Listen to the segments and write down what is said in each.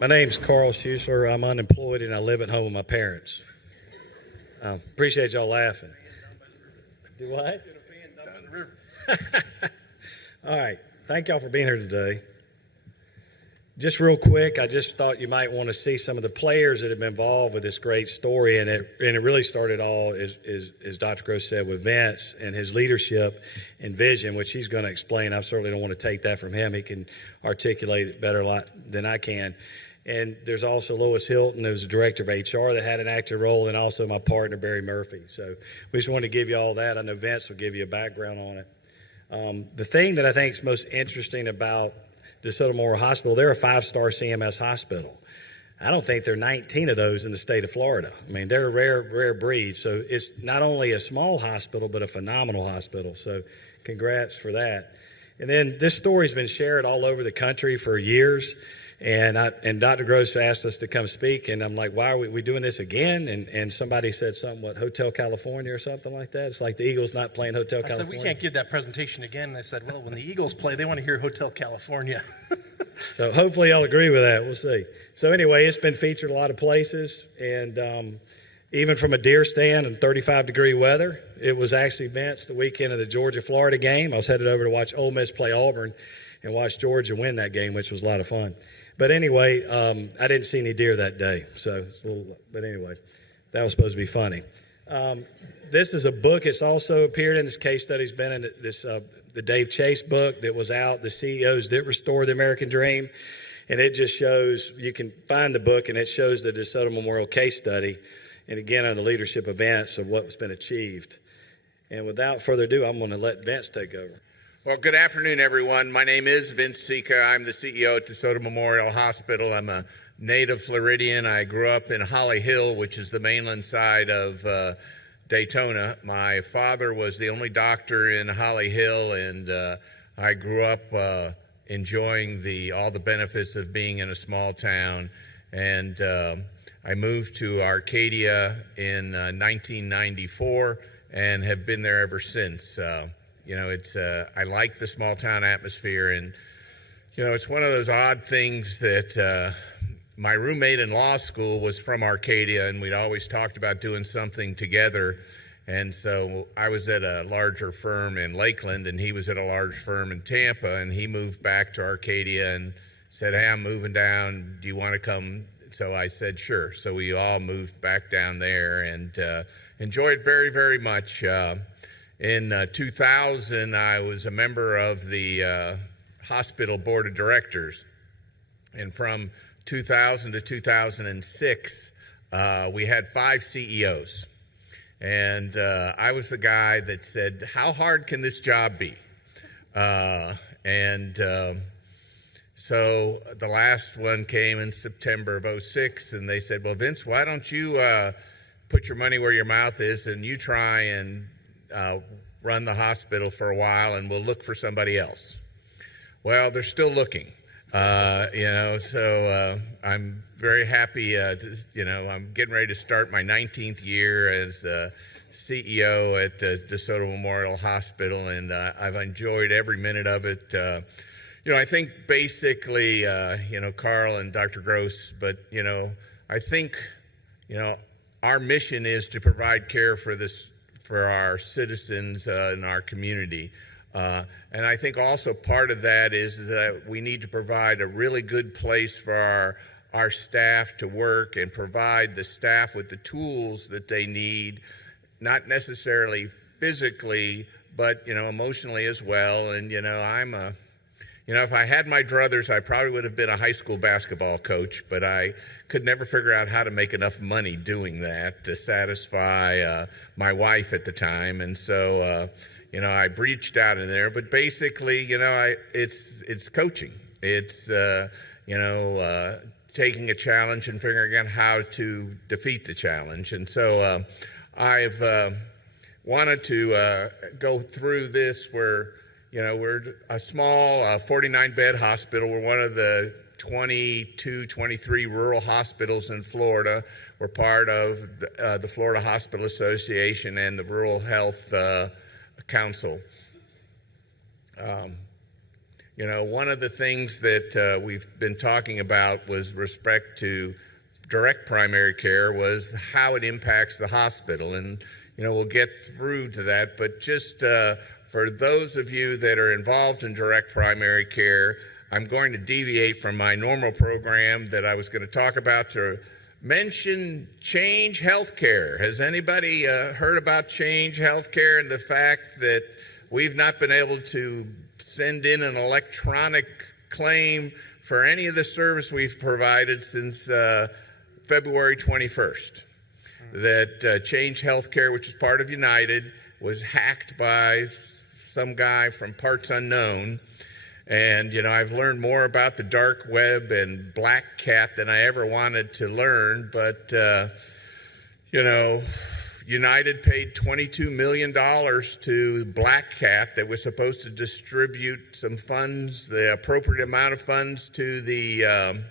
My name's Carl Schuessler. I'm unemployed and I live at home with my parents. Appreciate y'all laughing. Do what? All right. Thank y'all for being here today. Just real quick, I just thought you might want to see some of the players that have been involved with this great story, and it really started all, as Dr. Gross said, with Vince and his leadership and vision, which he's going to explain. I certainly don't want to take that from him. He can articulate it better than I can. And there's also Lois Hilton, who's the director of HR, that had an active role, and also my partner, Barry Murphy. So we just wanted to give you all that. I know Vince will give you a background on it. The thing that I think is most interesting about DeSoto Memorial Hospital, they're a 5-star CMS hospital. I don't think there are 19 of those in the state of Florida. I mean, they're a rare breed. So it's not only a small hospital, but a phenomenal hospital. So congrats for that. And then this story's been shared all over the country for years. And Dr. Gross asked us to come speak, and I'm like, why are we doing this again? And somebody said something, what, Hotel California or something like that? It's like the Eagles not playing Hotel California. I said, we can't give that presentation again. And I said, well, when the Eagles play, they want to hear Hotel California. So hopefully y'all agree with that. We'll see. So anyway, it's been featured a lot of places, and even from a deer stand in 35-degree weather. It was actually, Vince, the weekend of the Georgia-Florida game. I was headed over to watch Ole Miss play Auburn and watch Georgia win that game, which was a lot of fun. But anyway, I didn't see any deer that day. But anyway, that was supposed to be funny. This is a book. It's also appeared in this case study's been in this the Dave Chase book that was out, The CEOs That Restore the American Dream. And it just shows, you can find the book, and it shows the DeSoto Memorial case study. And again, on the leadership events of what's been achieved. And without further ado, I'm going to let Vince take over. Well, good afternoon, everyone. My name is Vince Sika. I'm the CEO at DeSoto Memorial Hospital. I'm a native Floridian. I grew up in Holly Hill, which is the mainland side of Daytona. My father was the only doctor in Holly Hill, and I grew up enjoying all the benefits of being in a small town. And I moved to Arcadia in 1994 and have been there ever since. You know, I like the small town atmosphere, and, you know, it's one of those odd things that my roommate in law school was from Arcadia, and we'd always talked about doing something together. And so I was at a larger firm in Lakeland, and he was at a large firm in Tampa, and he moved back to Arcadia and said, hey, I'm moving down. Do you want to come? So I said, sure. So we all moved back down there and enjoyed very, very much. In 2000, I was a member of the hospital board of directors. And from 2000 to 2006, we had 5 CEOs. And I was the guy that said, how hard can this job be? So the last one came in September of 06, and they said, well, Vince, why don't you put your money where your mouth is, and you try and run the hospital for a while, and we'll look for somebody else. Well, they're still looking, so I'm very happy, I'm getting ready to start my 19th year as CEO at DeSoto Memorial Hospital, and I've enjoyed every minute of it. I think basically, Carl and Dr. Gross, but, I think, our mission is to provide care for our citizens in our community. And I think also part of that is that we need to provide a really good place for our staff to work and provide the staff with the tools that they need, not necessarily physically, but, emotionally as well. And, if I had my druthers, I probably would have been a high school basketball coach, but I could never figure out how to make enough money doing that to satisfy my wife at the time. And so, I breached out in there. But basically, it's coaching. It's, taking a challenge and figuring out how to defeat the challenge. And so I've wanted to go through this where, we're a small 49-bed hospital. We're one of the 22, 23 rural hospitals in Florida. We're part of the Florida Hospital Association and the Rural Health Council. one of the things that we've been talking about was respect to direct primary care was how it impacts the hospital. And, we'll get through to that. But just for those of you that are involved in direct primary care, I'm going to deviate from my normal program that I was going to talk about to mention Change Healthcare. Has anybody heard about Change Healthcare and the fact that we've not been able to send in an electronic claim for any of the service we've provided since February 21st? That Change Healthcare, which is part of United, was hacked by some guy from parts unknown. And, I've learned more about the dark web and Black Cat than I ever wanted to learn. But, United paid $22 million to Black Cat that was supposed to distribute some funds, the appropriate amount of funds to the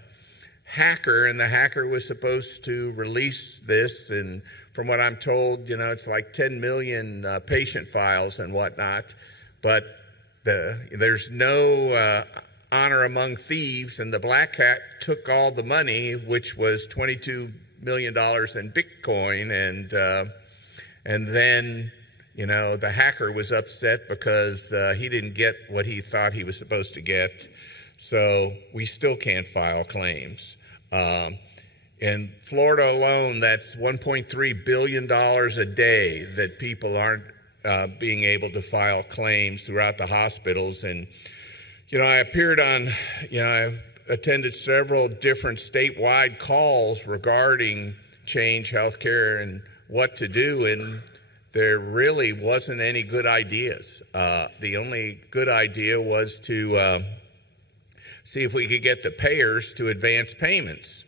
hacker, and the hacker was supposed to release this. And from what I'm told, it's like 10 million patient files and whatnot. But there's no honor among thieves, and the Black Hat took all the money, which was $22 million in Bitcoin, and then the hacker was upset because he didn't get what he thought he was supposed to get. So we still can't file claims. In Florida alone, that's $1.3 billion a day that people aren't being able to file claims throughout the hospitals. And, I appeared on, I attended several different statewide calls regarding Change Healthcare and what to do, and there really wasn't any good ideas. The only good idea was to see if we could get the payers to advance payments.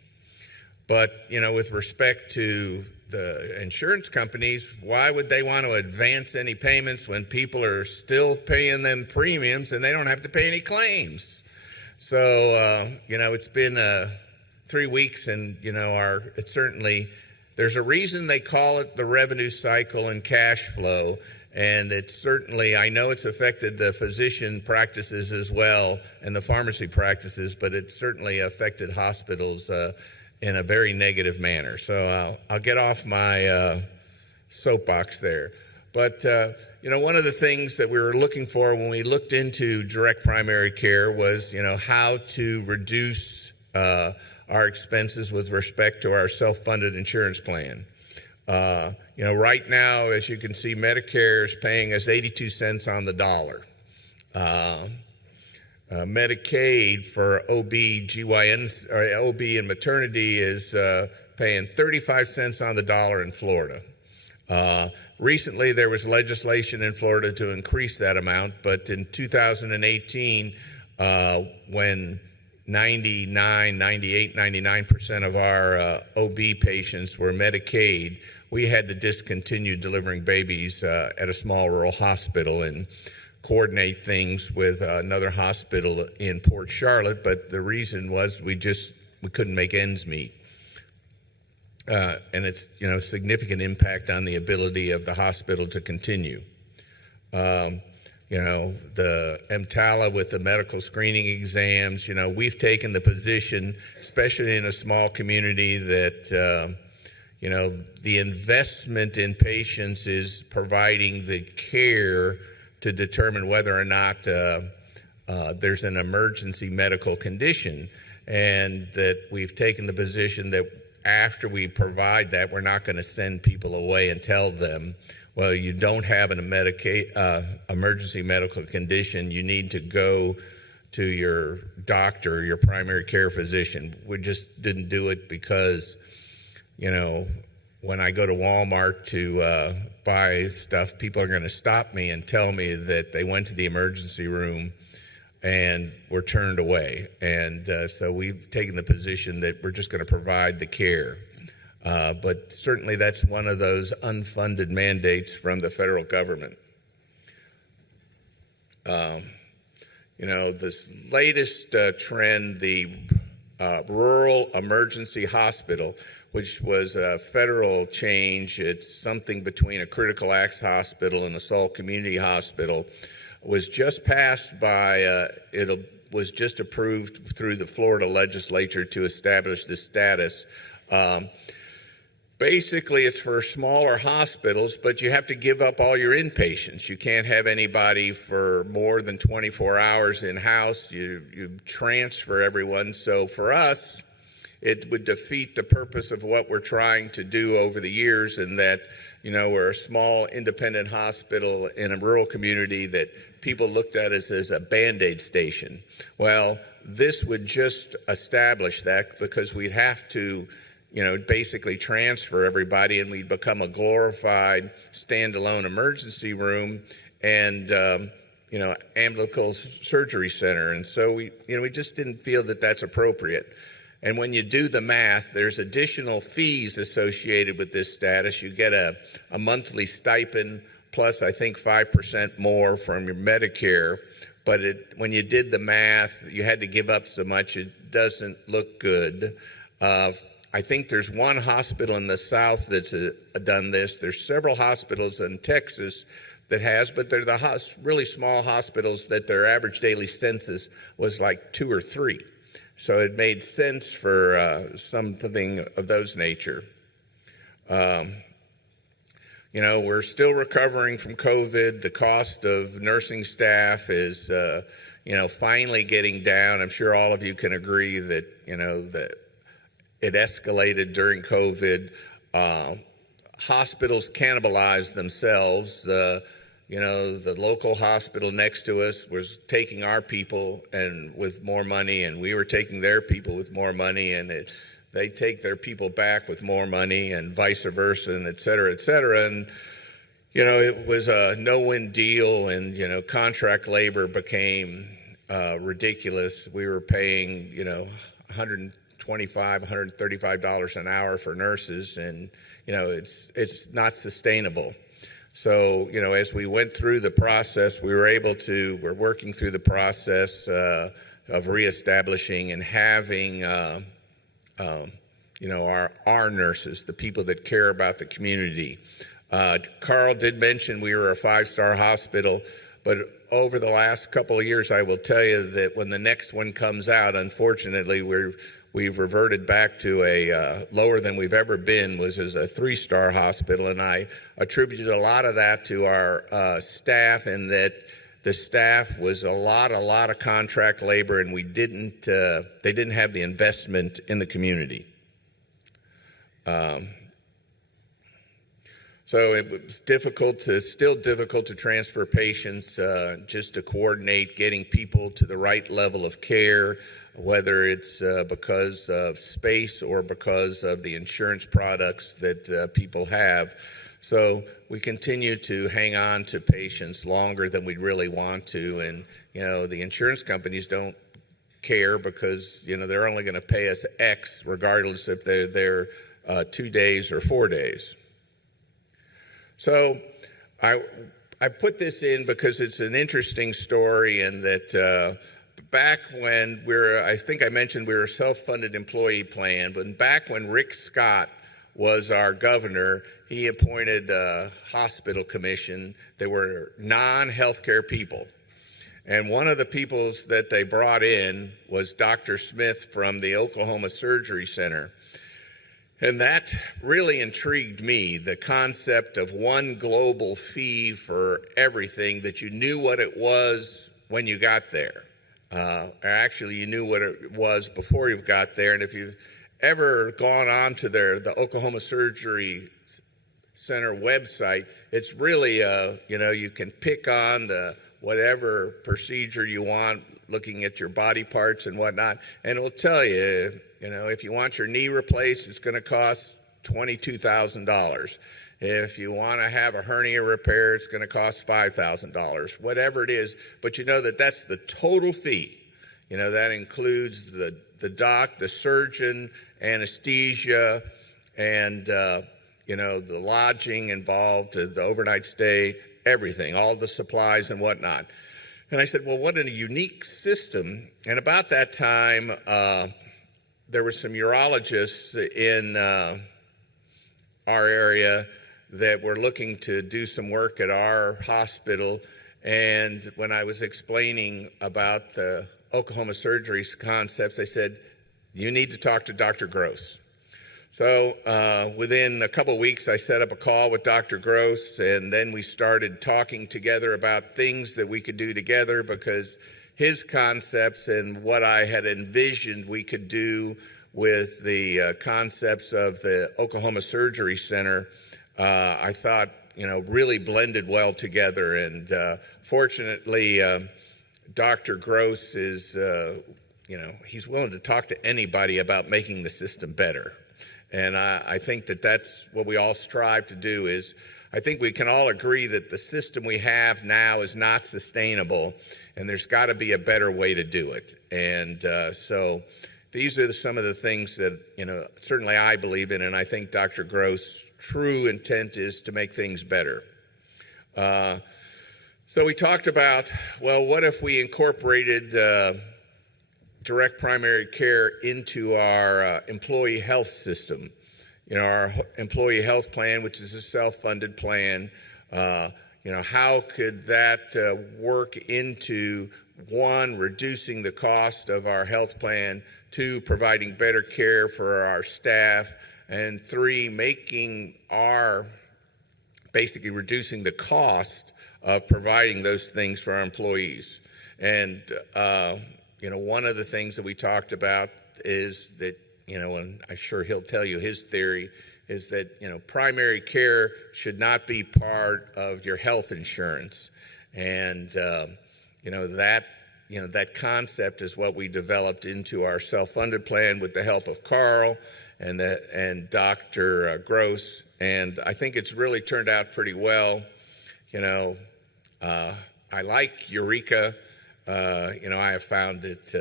But, with respect to the insurance companies, why would they want to advance any payments when people are still paying them premiums and they don't have to pay any claims? So, it's been 3 weeks, and, it's certainly, there's a reason they call it the revenue cycle and cash flow. And it's certainly, I know it's affected the physician practices as well and the pharmacy practices, but it's certainly affected hospitals in a very negative manner. So I'll get off my soapbox there. But, one of the things that we were looking for when we looked into direct primary care was, how to reduce our expenses with respect to our self-funded insurance plan. Right now, as you can see, Medicare is paying us 82 cents on the dollar. Medicaid for OB/GYN, or OB and maternity, is paying 35 cents on the dollar in Florida. Recently, there was legislation in Florida to increase that amount, but in 2018, when 99% of our OB patients were Medicaid, we had to discontinue delivering babies at a small rural hospital and coordinate things with another hospital in Port Charlotte. But the reason was we couldn't make ends meet. And it's, significant impact on the ability of the hospital to continue. The EMTALA with the medical screening exams, we've taken the position, especially in a small community, that, the investment in patients is providing the care to determine whether or not there's an emergency medical condition, and that we've taken the position that after we provide that, we're not going to send people away and tell them, well, you don't have an emergency medical condition, you need to go to your doctor, your primary care physician. We just didn't do it because, when I go to Walmart to buy stuff, people are going to stop me and tell me that they went to the emergency room and were turned away. And so we've taken the position that we're just going to provide the care. But certainly that's one of those unfunded mandates from the federal government. This latest trend, the rural emergency hospital, which was a federal change, it's something between a critical access hospital and a Salt Community Hospital, was just passed by, was just approved through the Florida legislature to establish this status. Basically, it's for smaller hospitals, but you have to give up all your inpatients. You can't have anybody for more than 24 hours in-house. You transfer everyone. So for us, it would defeat the purpose of what we're trying to do over the years, in that, we're a small independent hospital in a rural community that people looked at us as a Band-Aid station. Well, this would just establish that, because we'd have to basically transfer everybody, and we'd become a glorified standalone emergency room and, ambulatory surgery center. And so we just didn't feel that that's appropriate. And when you do the math, there's additional fees associated with this status. You get a monthly stipend plus, I think, 5% more from your Medicare. But when you did the math, you had to give up so much, it doesn't look good. I think there's one hospital in the South that's done this. There's several hospitals in Texas that has, but they're the really small hospitals that their average daily census was like 2 or 3. So it made sense for something of those nature. We're still recovering from COVID. The cost of nursing staff is, finally getting down. I'm sure all of you can agree that, that it escalated during COVID. Hospitals cannibalized themselves. The local hospital next to us was taking our people and with more money, and we were taking their people with more money, and they take their people back with more money, and vice versa, and et cetera, et cetera. And, it was a no-win deal, and, contract labor became ridiculous. We were paying, $125, $135 an hour for nurses, and it's not sustainable. So as we went through the process, we're working through the process of reestablishing and having our nurses, the people that care about the community. Carl did mention we were a 5-star hospital, but over the last couple of years, I will tell you that when the next one comes out, unfortunately, we've reverted back to a lower than we've ever been, was as a 3-star hospital. And I attributed a lot of that to our staff, and that the staff was a lot of contract labor, and they didn't have the investment in the community. So it was still difficult to transfer patients, just to coordinate getting people to the right level of care, whether it's because of space or because of the insurance products that people have. So we continue to hang on to patients longer than we really want to. And, the insurance companies don't care, because, they're only going to pay us X regardless if they're there 2 days or 4 days. So I put this in because it's an interesting story, and that back when I think I mentioned we were a self-funded employee plan, but back when Rick Scott was our governor, he appointed a hospital commission. They were non-healthcare people. And one of the people that they brought in was Dr. Smith from the Oklahoma Surgery Center. And that really intrigued me, the concept of one global fee for everything, that you knew what it was when you got there. Or actually, you knew what it was before you got there. And if you've ever gone on to the Oklahoma Surgery Center website, it's really, you can pick on whatever procedure you want, looking at your body parts and whatnot, and it will tell you, if you want your knee replaced, it's going to cost $22,000. If you want to have a hernia repair, it's going to cost $5,000, whatever it is. But that's the total fee. That includes the doc, the surgeon, anesthesia, and, the lodging involved, the overnight stay, everything, all the supplies and whatnot. And I said, well, what a unique system. And about that time, there were some urologists in our area that were looking to do some work at our hospital. And when I was explaining about the Oklahoma surgery concepts, they said, you need to talk to Dr. Gross. So within a couple of weeks, I set up a call with Dr. Gross, and then we started talking together about things that we could do together, because his concepts and what I had envisioned we could do with the concepts of the Oklahoma Surgery Center, I thought, really blended well together. And fortunately, Dr. Gross is, he's willing to talk to anybody about making the system better. And I think that that's what we all strive to do. Is I think we can all agree that the system we have now is not sustainable, and there's got to be a better way to do it. And so these are some of the things that, certainly I believe in, and I think Dr. Gross' true intent is to make things better. So we talked about, well, what if we incorporated direct primary care into our employee health system? Our employee health plan, which is a self-funded plan, how could that work into, one, reducing the cost of our health plan, two, providing better care for our staff, and three, basically reducing the cost of providing those things for our employees. And one of the things that we talked about is that, and I'm sure he'll tell you his theory, is that, primary care should not be part of your health insurance. And, that concept is what we developed into our self-funded plan with the help of Carl and Dr. Gross. And I think it's really turned out pretty well. I like Eureka. I have found it,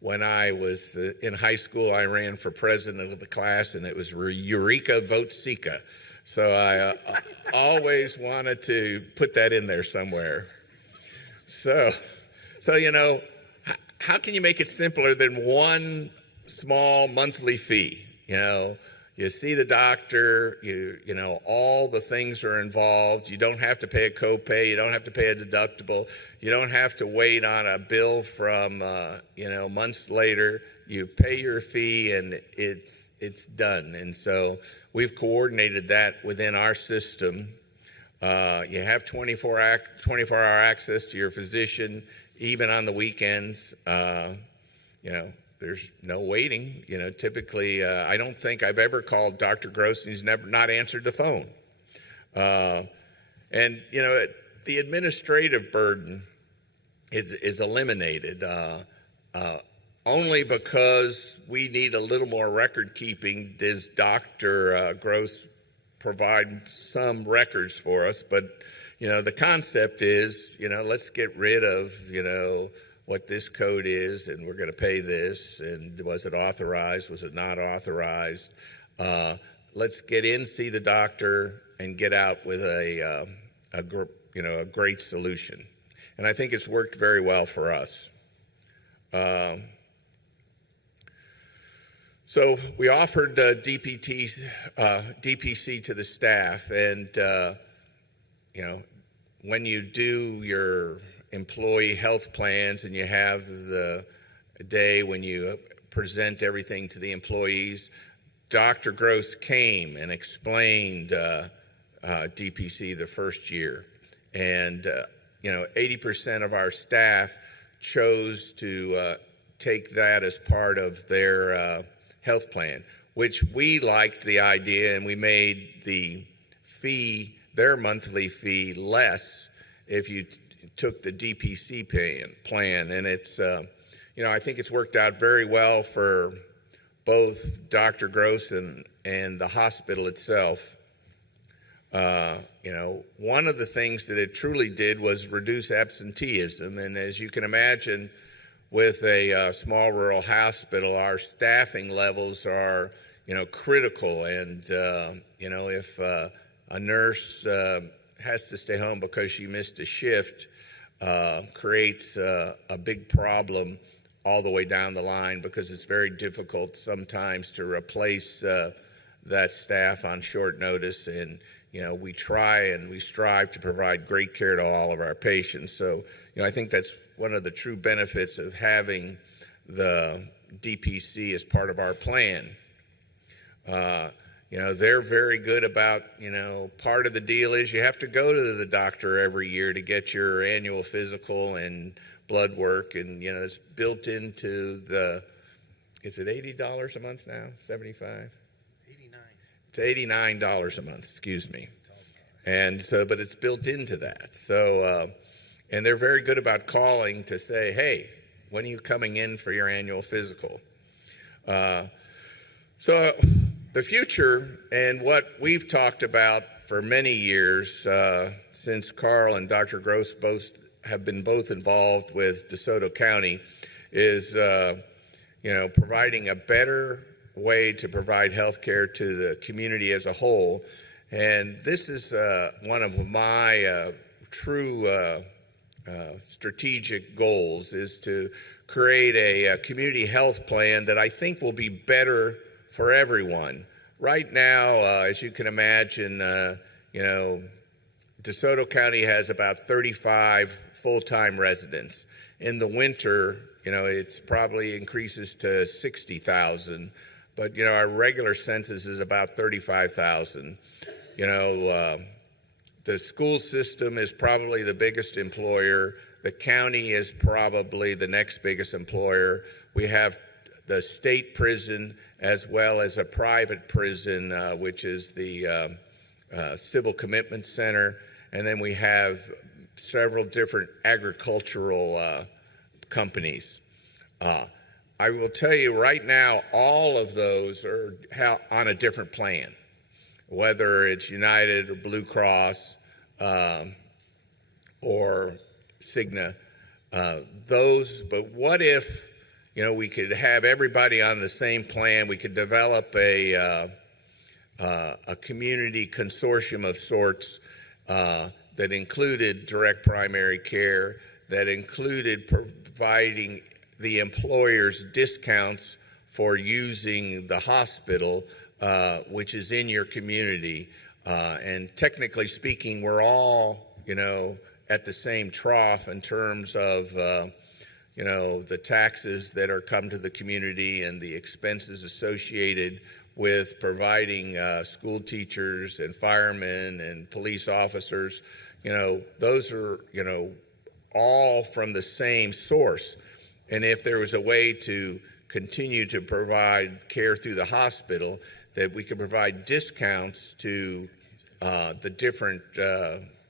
when I was in high school, I ran for president of the class, and it was Eureka Vote Sika. So I always wanted to put that in there somewhere. So how can you make it simpler than one small monthly fee? You see the doctor, all the things are involved. You don't have to pay a copay. You don't have to pay a deductible. You don't have to wait on a bill from, months later. You pay your fee and it's done. And so we've coordinated that within our system. You have 24-hour access to your physician, even on the weekends. There's no waiting. Typically, I don't think I've ever called Dr. Gross and he's never not answered the phone. And the administrative burden is eliminated only because we need a little more record keeping. Does Dr. Gross provide some records for us? But the concept is, let's get rid of what this code is, and we're going to pay this, and was it authorized, was it not authorized? Let's get in, see the doctor, and get out with a great solution. And I think it's worked very well for us. So we offered DPC to the staff, and when you do your employee health plans and you have the day when you present everything to the employees, Dr. Gross came and explained DPC the first year. And 80% of our staff chose to take that as part of their health plan, which we liked the idea, and we made the fee, their monthly fee, less if you took the DPC plan. And it's, I think it's worked out very well for both Dr. Gross and the hospital itself. One of the things that it truly did was reduce absenteeism. And as you can imagine, with a small rural hospital, our staffing levels are, critical. And, if a nurse has to stay home because she missed a shift, creates a big problem all the way down the line, because it's very difficult sometimes to replace that staff on short notice. And we try and we strive to provide great care to all of our patients. So, I think that's one of the true benefits of having the DPC as part of our plan. They're very good about, part of the deal is you have to go to the doctor every year to get your annual physical and blood work. And, it's built into is it $80 a month now? 75? 89. It's $89 a month, excuse me. And so, but it's built into that. So, and they're very good about calling to say, hey, when are you coming in for your annual physical? So the future and what we've talked about for many years, since Carl and Dr. Gross both have been involved with DeSoto County, is providing a better way to provide health care to the community as a whole. And this is one of my true strategic goals, is to create a community health plan that I think will be better for everyone. Right now, as you can imagine, DeSoto County has about 35 full-time residents. In the winter, it's probably increases to 60,000, but our regular census is about 35,000. The school system is probably the biggest employer. The county is probably the next biggest employer. We have the state prison as well as a private prison, which is the Civil Commitment Center. And then we have several different agricultural companies. I will tell you right now, all of those are on a different plan, whether it's United or Blue Cross or Cigna. But what if, we could have everybody on the same plan? We could develop a community consortium of sorts that included direct primary care, that included providing the employers discounts for using the hospital, which is in your community. And technically speaking, we're all, at the same trough in terms of, the taxes that are come to the community and the expenses associated with providing school teachers and firemen and police officers. Those are, all from the same source. And if there was a way to continue to provide care through the hospital, that we could provide discounts to the different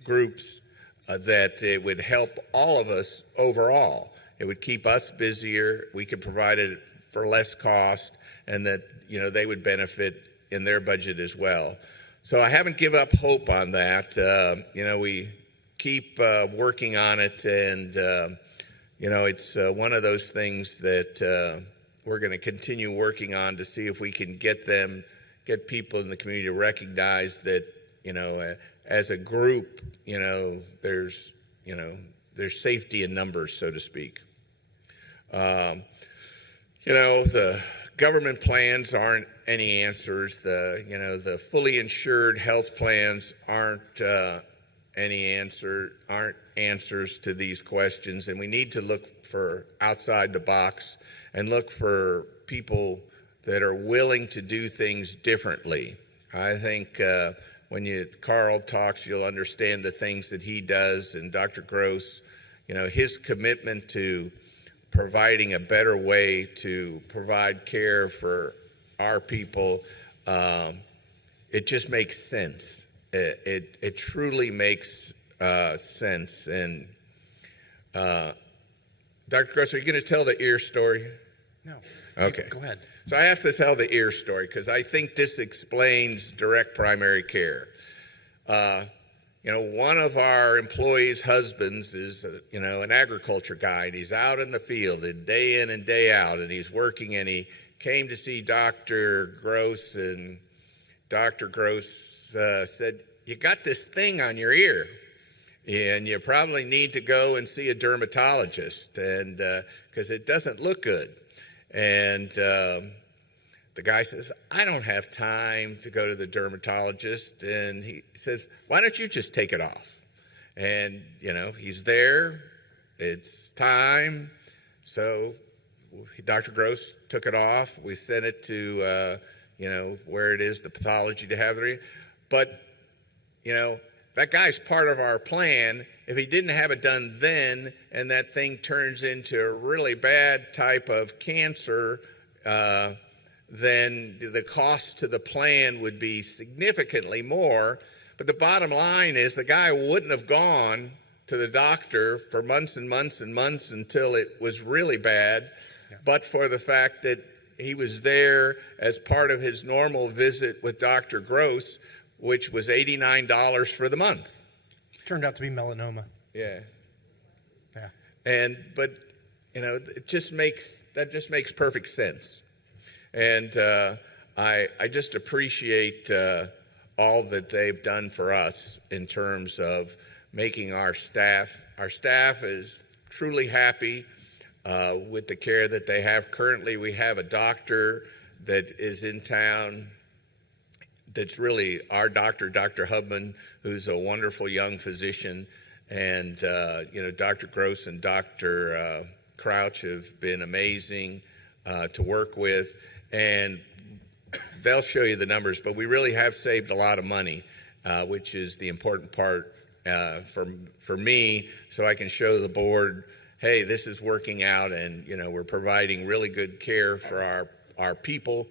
groups, that it would help all of us overall. It would keep us busier. We could provide it for less cost, and that, they would benefit in their budget as well. So I haven't given up hope on that. We keep working on it, and it's one of those things that we're going to continue working on to see if we can get people in the community to recognize that, as a group, there's safety in numbers, so to speak. The government plans aren't any answers. The fully insured health plans aren't answers to these questions, and we need to look for outside the box and look for people that are willing to do things differently. I think when Carl talks, you'll understand the things that he does, and Dr. Gross, his commitment to providing a better way to provide care for our people, it just makes sense. It truly makes sense. And Dr. Gross, are you going to tell the ear story? No. Okay. Go ahead. So I have to tell the ear story because I think this explains direct primary care. One of our employees' husbands is, an agriculture guy, and he's out in the field and day in and day out, and he's working, and he came to see Dr. Gross, and Dr. Gross said, "You got this thing on your ear, and you probably need to go and see a dermatologist, and because it doesn't look good." And the guy says, I don't have time to go to the dermatologist. And he says, why don't you just take it off? And, he's there. It's time. So Dr. Gross took it off. We sent it to, where it is, the pathology to have it. But, that guy's part of our plan. If he didn't have it done then, and that thing turns into a really bad type of cancer, then the cost to the plan would be significantly more. But the bottom line is the guy wouldn't have gone to the doctor for months and months and months until it was really bad, but for the fact that he was there as part of his normal visit with Dr. Gross, which was $89 for the month. Turned out to be melanoma. Yeah. Yeah. But it just makes perfect sense. And I just appreciate all that they've done for us in terms of making our staff is truly happy with the care that they have. Currently, we have a doctor that is in town that's really our doctor, Dr. Hubman, who's a wonderful young physician. And, Dr. Gross and Dr. Crouch have been amazing to work with. And they'll show you the numbers, but we really have saved a lot of money, which is the important part for me, so I can show the board, hey, this is working out, and we're providing really good care for our people,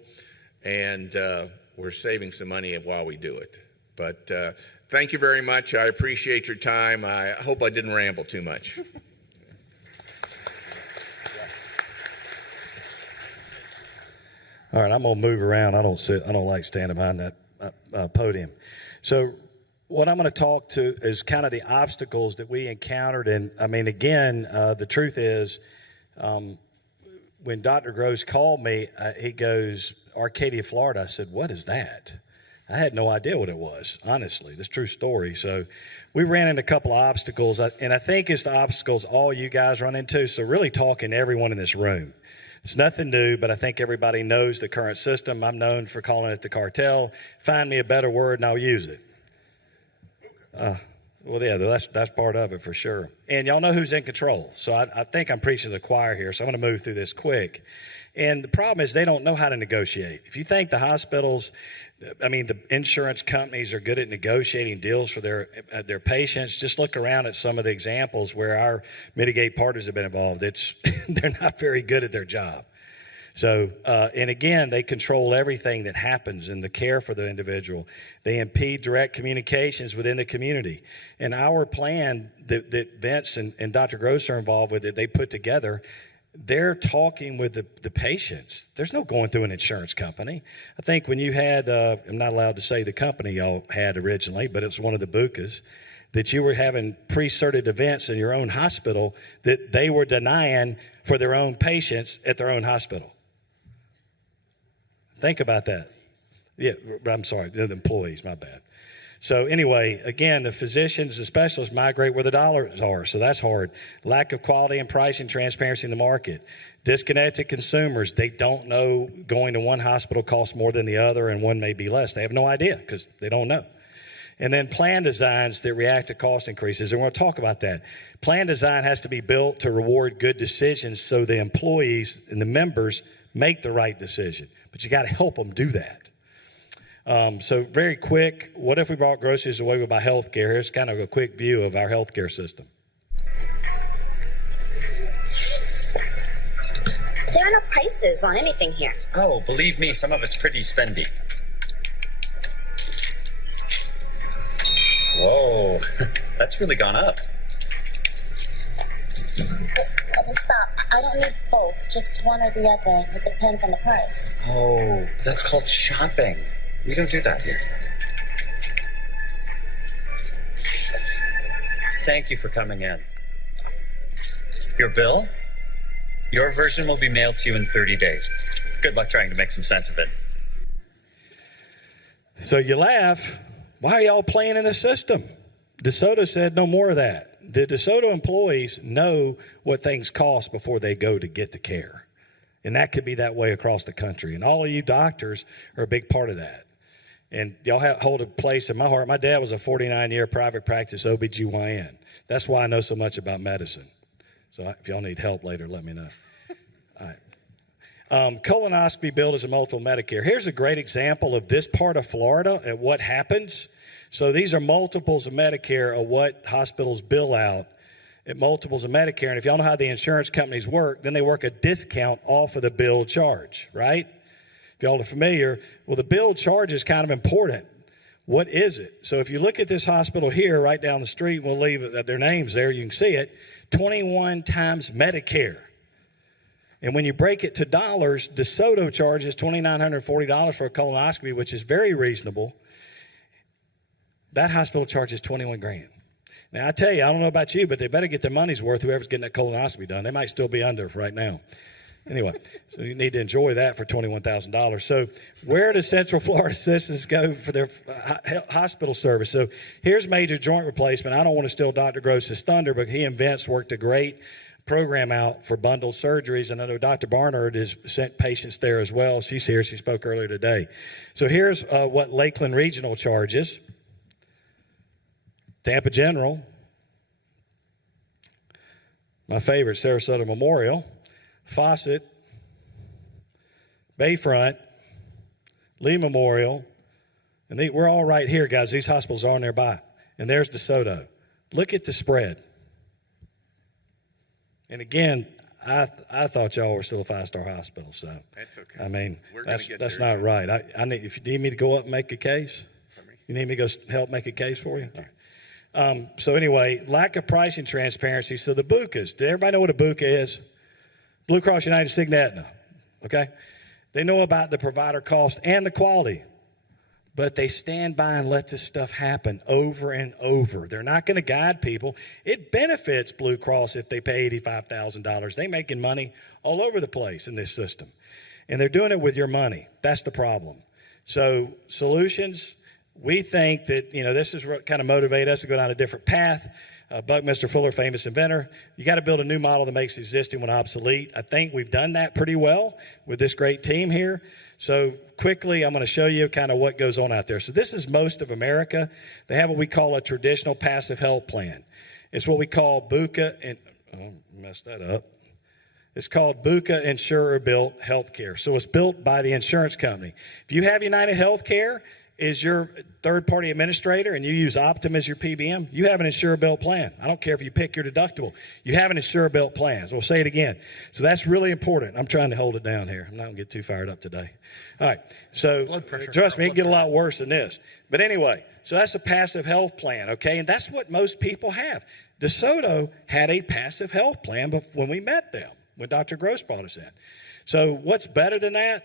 and we're saving some money while we do it. But thank you very much. I appreciate your time. I hope I didn't ramble too much. All right, I'm going to move around. I don't like standing behind that podium. So what I'm going to talk to is kind of the obstacles that we encountered. And, again, the truth is when Dr. Gross called me, he goes, Arcadia, Florida. I said, what is that? I had no idea what it was, honestly. This is a true story. So we ran into a couple of obstacles, and I think it's the obstacles all you guys run into. So really talking to everyone in this room. It's nothing new, but I think everybody knows the current system. I'm known for calling it the cartel. Find me a better word and I'll use it. Well, yeah, that's part of it for sure. And y'all know who's in control. So I think I'm preaching to the choir here, so I'm going to move through this quick. And the problem is they don't know how to negotiate. If you think the hospitals, the insurance companies are good at negotiating deals for their patients, just look around at some of the examples where our Mitigate partners have been involved. They're not very good at their job. So, and again, they control everything that happens in the care for the individual. They impede direct communications within the community. And our plan that Vince and Dr. Gross are involved with, that they put together, they're talking with the patients. There's no going through an insurance company. I think when you had, I'm not allowed to say the company y'all had originally, but it's one of the Bucas, that you were having pre-certed events in your own hospital that they were denying for their own patients at their own hospital. Think about that. Yeah, I'm sorry, the employees, my bad. So anyway, again, the physicians, the specialists migrate where the dollars are, so that's hard. Lack of quality and pricing transparency in the market. Disconnected consumers, they don't know going to one hospital costs more than the other and one may be less. They have no idea because they don't know. And then plan designs that react to cost increases, and we're going to talk about that. Plan design has to be built to reward good decisions so the employees and the members make the right decision, but you got to help them do that. So very quick, what if we brought groceries away with our health care? Here's kind of a quick view of our health care system. There are no prices on anything here. Oh, believe me, some of it's pretty spendy. Whoa, that's really gone up. Stop. I don't need both, just one or the other. It depends on the price. Oh, that's called shopping. We don't do that here. Thank you for coming in. Your bill? Your version will be mailed to you in 30 days. Good luck trying to make some sense of it. So you laugh. Why are y'all playing in the system? DeSoto said no more of that. The DeSoto employees know what things cost before they go to get the care. And that could be that way across the country. And all of you doctors are a big part of that. And y'all hold a place in my heart. My dad was a 49-year private practice OBGYN. That's why I know so much about medicine. So if y'all need help later, let me know. All right. Colonoscopy billed as a multiple Medicare. Here's a great example of this part of Florida and what happens. So these are multiples of Medicare of what hospitals bill out at multiples of Medicare. And if y'all know how the insurance companies work, then they work a discount off of the billed charge, right? If y'all are familiar, well, the billed charge is kind of important. What is it? So if you look at this hospital here right down the street, we'll leave their names there, you can see it, 21 times Medicare. And when you break it to dollars, DeSoto charges $2,940 for a colonoscopy, which is very reasonable. That hospital charges 21 grand. Now, I tell you, I don't know about you, but they better get their money's worth, whoever's getting that colonoscopy done. They might still be under right now. Anyway, so you need to enjoy that for $21,000. So where do Central Florida citizens go for their hospital service? So here's major joint replacement. I don't want to steal Dr. Gross's thunder, but he and Vince worked a great program out for bundled surgeries. And I know Dr. Barnard has sent patients there as well. She's here. She spoke earlier today. So here's what Lakeland Regional charges. Tampa General. My favorite, Sarasota Memorial. Fawcett, Bayfront, Lee Memorial, and we're all right here, guys. These hospitals are nearby. And there's DeSoto. Look at the spread. And again, I thought y'all were still a 5-star hospital, so. That's okay. I mean, that's there. not right. I need, if you need me to go up and make a case, you need me to go help make a case for you? All right. So anyway, lack of pricing transparency. So the BUCAs, did everybody know what a BUCA is? Blue Cross United, Cigna, Aetna, okay? They know about the provider cost and the quality, but they stand by and let this stuff happen over and over. They're not going to guide people. It benefits Blue Cross if they pay $85,000. They're making money all over the place in this system, and they're doing it with your money. That's the problem. So solutions, we think that, this is what kind of motivate us to go down a different path. Buckminster Fuller, famous inventor. You got to build a new model that makes the existing one obsolete. I think we've done that pretty well with this great team here. So quickly, I'm going to show you kind of what goes on out there. So this is most of America. They have what we call a traditional passive health plan. It's what we call BUCA, and messed that up. It's called BUCA Insurer-Built Healthcare. So it's built by the insurance company. If you have United Healthcare is your third-party administrator and you use Optum as your PBM, you have an insurer-built plan. I don't care if you pick your deductible. You have an insurer-built plan. So we'll say it again. So that's really important. I'm trying to hold it down here. I'm not going to get too fired up today. All right. So trust me, it can get a lot worse than this. But anyway, so that's a passive health plan, okay? And that's what most people have. DeSoto had a passive health plan when we met them, when Dr. Gross brought us in. So what's better than that?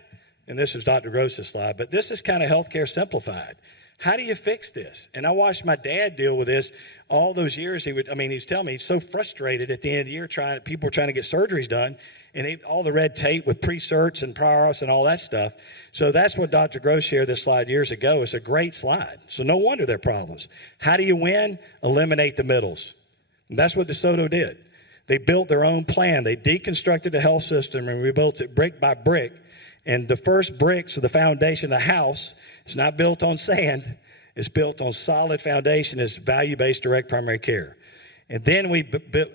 And this is Dr. Gross's slide, but this is kind of healthcare simplified. How do you fix this? And I watched my dad deal with this all those years. He's telling me he's so frustrated at the end of the year people are trying to get surgeries done, and all the red tape with pre-certs and prior auths and all that stuff. So that's what Dr. Gross shared this slide years ago. It's a great slide. So no wonder there are problems. How do you win? Eliminate the middles. And that's what DeSoto did. They built their own plan. They deconstructed the health system and rebuilt it brick by brick. And the first bricks of the foundation of the house is not built on sand. It's built on solid foundation. It's value-based direct primary care. And then we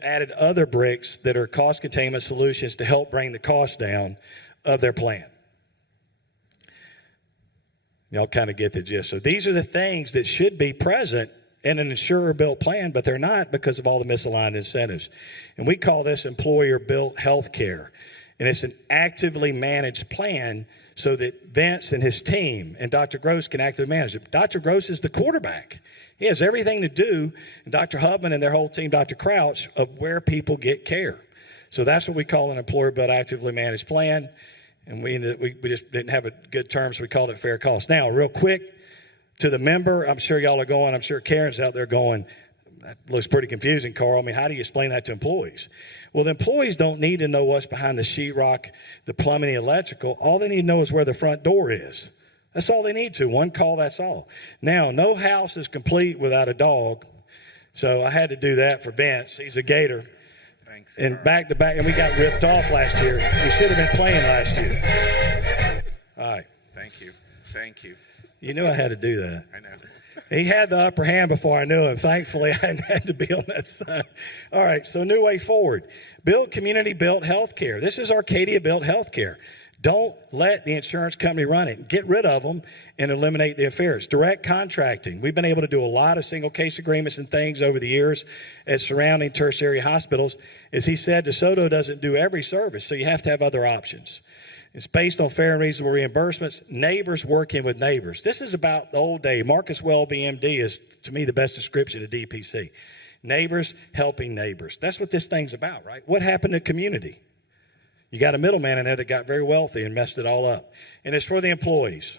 added other bricks that are cost containment solutions to help bring the cost down of their plan. Y'all kind of get the gist. So these are the things that should be present in an insurer-built plan, but they're not because of all the misaligned incentives. And we call this employer-built health care. And it's an actively managed plan so that Vince and his team and Dr. Gross can actively manage it. Dr. Gross is the quarterback. He has everything to do, and Dr. Hubman and their whole team, Dr. Crouch, of where people get care. So that's what we call an employer-built actively managed plan. And we just didn't have a good term, so we called it fair cost. Now, real quick, to the member, I'm sure y'all are going, I'm sure Karen's out there going, that looks pretty confusing, Carl. How do you explain that to employees? Well, the employees don't need to know what's behind the sheetrock, the plumbing, the electrical. All they need to know is where the front door is. That's all they need to. One call, that's all. Now, no house is complete without a dog. So I had to do that for Vince. He's a gator. Thanks. And back to back, and we got ripped off last year. We should have been playing last year. All right. Thank you. Thank you. You knew I had to do that. I know. He had the upper hand before I knew him. Thankfully, I hadn't had to be on that side. All right, so new way forward. Build community-built healthcare. This is Arcadia-built healthcare. Don't let the insurance company run it. Get rid of them and eliminate the affairs. Direct contracting. We've been able to do a lot of single case agreements and things over the years at surrounding tertiary hospitals. As he said, DeSoto doesn't do every service, so you have to have other options. It's based on fair and reasonable reimbursements. Neighbors working with neighbors. This is about the old day. Marcus Welby, MD, is, to me, the best description of DPC. Neighbors helping neighbors. That's what this thing's about, right? What happened to community? You got a middleman in there that got very wealthy and messed it all up. And it's for the employees.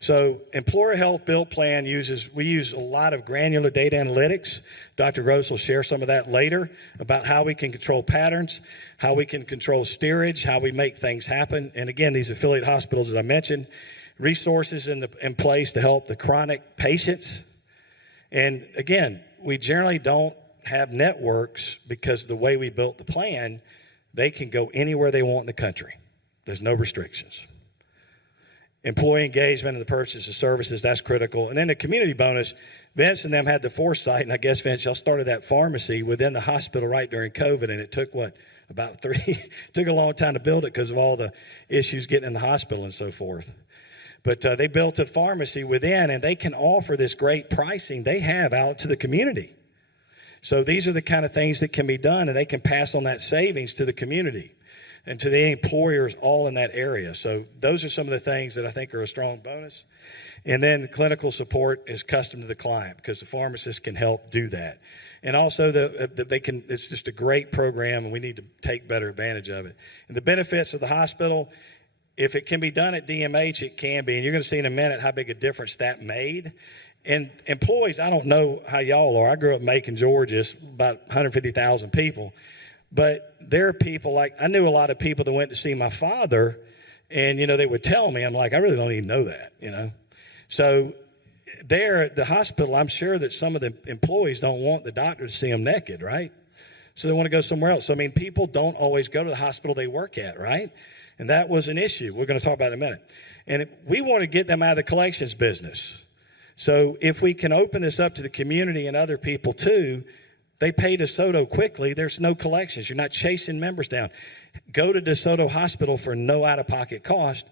So Employer Health Build Plan we use a lot of granular data analytics. Dr. Gross will share some of that later about how we can control patterns, how we can control steerage, how we make things happen. And again, these affiliate hospitals, as I mentioned, resources in place to help the chronic patients. And again, we generally don't have networks because of the way we built the plan. They can go anywhere they want in the country. There's no restrictions. Employee engagement and the purchase of services, that's critical. And then the community bonus, Vince and them had the foresight, and I guess, Vince, y'all started that pharmacy within the hospital right during COVID, and it took, took a long time to build it because of all the issues getting in the hospital and so forth. But they built a pharmacy within, and they can offer this great pricing they have out to the community. So these are the kind of things that can be done, and they can pass on that savings to the community and to the employers all in that area. So those are some of the things that I think are a strong bonus. And then clinical support is custom to the client because the pharmacist can help do that. And also it's just a great program, and we need to take better advantage of it. And the benefits of the hospital, if it can be done at DMH, it can be. And you're going to see in a minute how big a difference that made. And employees, I don't know how y'all are. I grew up in Macon, Georgia. It's about 150,000 people. But there are people I knew a lot of people that went to see my father, and, they would tell me, I'm like, I really don't even know that, So there at the hospital, I'm sure that some of the employees don't want the doctor to see them naked, right? So they want to go somewhere else. So, people don't always go to the hospital they work at, right? And that was an issue. We're going to talk about it in a minute. And we want to get them out of the collections business. So if we can open this up to the community and other people too, they pay DeSoto quickly. There's no collections. You're not chasing members down. Go to DeSoto Hospital for no out-of-pocket cost.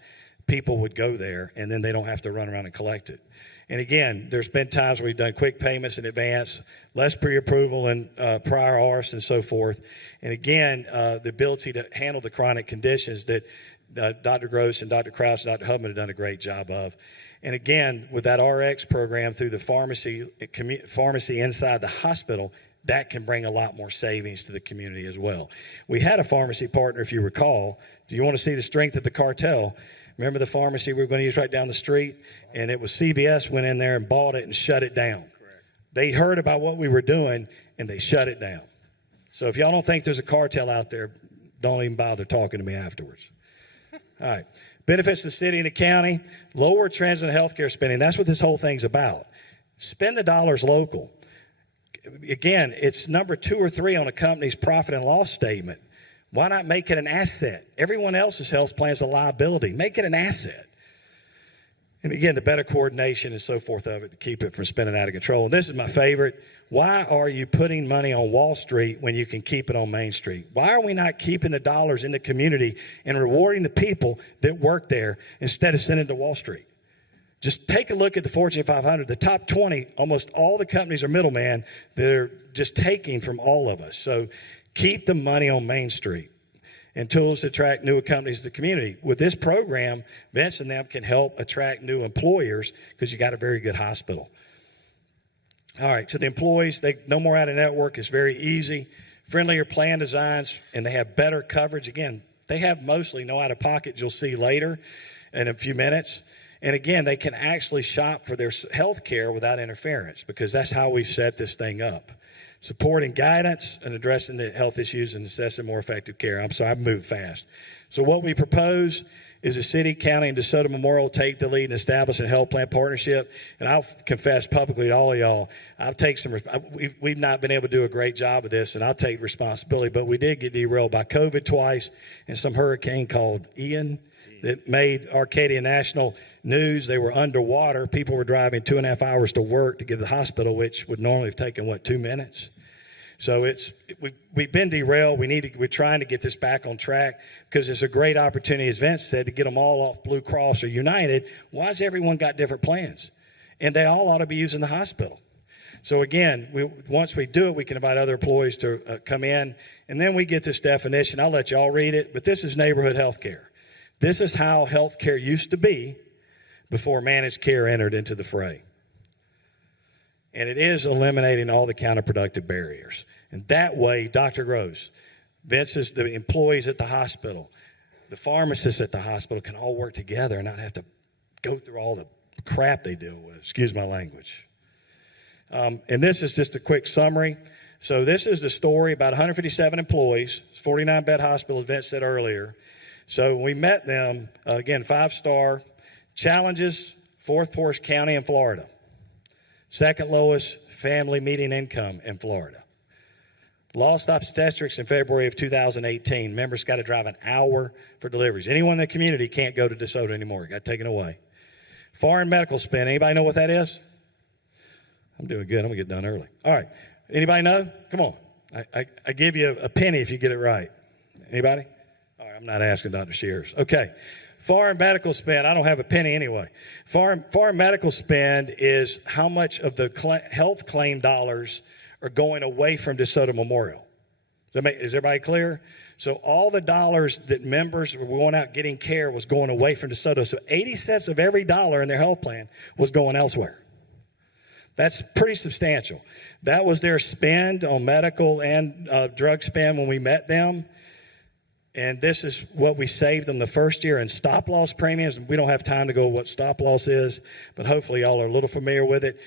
People would go there, and then they don't have to run around and collect it. And again, there's been times where we've done quick payments in advance, less pre-approval and prior ARFs and so forth. And again, the ability to handle the chronic conditions that Dr. Gross and Dr. Krause and Dr. Hubman have done a great job of. And again, with that RX program through the pharmacy inside the hospital, that can bring a lot more savings to the community as well. We had a pharmacy partner, if you recall. Do you want to see the strength of the cartel? Remember the pharmacy we were going to use right down the street? And it was CVS went in there and bought it and shut it down. Correct. They heard about what we were doing, and they shut it down. So if y'all don't think there's a cartel out there, don't even bother talking to me afterwards. All right. Benefits to the city and the county, lower trends in healthcare spending. That's what this whole thing's about. Spend the dollars local. Again, it's number 2 or 3 on a company's profit and loss statement. Why not make it an asset? Everyone else's health plan is a liability. Make it an asset. And again, the better coordination and so forth of it to keep it from spinning out of control. And this is my favorite. Why are you putting money on Wall Street when you can keep it on Main Street? Why are we not keeping the dollars in the community and rewarding the people that work there instead of sending it to Wall Street? Just take a look at the Fortune 500. The top 20, almost all the companies are middlemen that are just taking from all of us. So keep the money on Main Street. And tools to attract new companies to the community. With this program, Vince and them can help attract new employers because you got a very good hospital. All right, to the employees, no more out of network. It's very easy. Friendlier plan designs, and they have better coverage. Again, they have mostly no out of pocket, you'll see later in a few minutes. And again, they can actually shop for their health care without interference because that's how we've set this thing up. Support and guidance and addressing the health issues and assessing more effective care. I'm sorry, I've moved fast. So what we propose is the city, county, and DeSoto Memorial take the lead in establishing a health plan partnership. And I'll confess publicly to all of y'all, we've not been able to do a great job of this, and I'll take responsibility. But we did get derailed by COVID twice and some hurricane called Ian that made Arcadia National news. They were underwater. People were driving 2.5 hours to work to get to the hospital, which would normally have taken, 2 minutes? So we've been derailed. We're trying to get this back on track because it's a great opportunity, as Vince said, to get them all off Blue Cross or United. Why has everyone got different plans? And they all ought to be using the hospital. So again, once we do it, we can invite other employees to come in, and then we get this definition. I'll let y'all read it, but this is neighborhood health care. This is how health care used to be before managed care entered into the fray. And it is eliminating all the counterproductive barriers. And that way, Dr. Gross, Vince's, the employees at the hospital, the pharmacists at the hospital can all work together and not have to go through all the crap they deal with. Excuse my language. And this is just a quick summary. So this is the story about 157 employees, 49-bed hospital, as Vince said earlier. So we met them, again, 5-star, challenges, 4th poorest county in Florida. Second lowest family median income in Florida. Lost obstetrics in February of 2018. Members got to drive an hour for deliveries. Anyone in the community can't go to DeSoto anymore. Got taken away. Foreign medical spend. Anybody know what that is? I'm doing good. I'm going to get done early. All right. Anybody know? Come on. I give you a penny if you get it right. Anybody? All right. I'm not asking Dr. Shears. Okay. Foreign medical spend, I don't have a penny anyway. Foreign medical spend is how much of the health claim dollars are going away from DeSoto Memorial. Is everybody clear? So all the dollars that members were going out getting care was going away from DeSoto. So 80 cents of every dollar in their health plan was going elsewhere. That's pretty substantial. That was their spend on medical and drug spend when we met them. And this is what we saved them the first year in stop-loss premiums. We don't have time to go what stop-loss is, but hopefully y'all are a little familiar with it.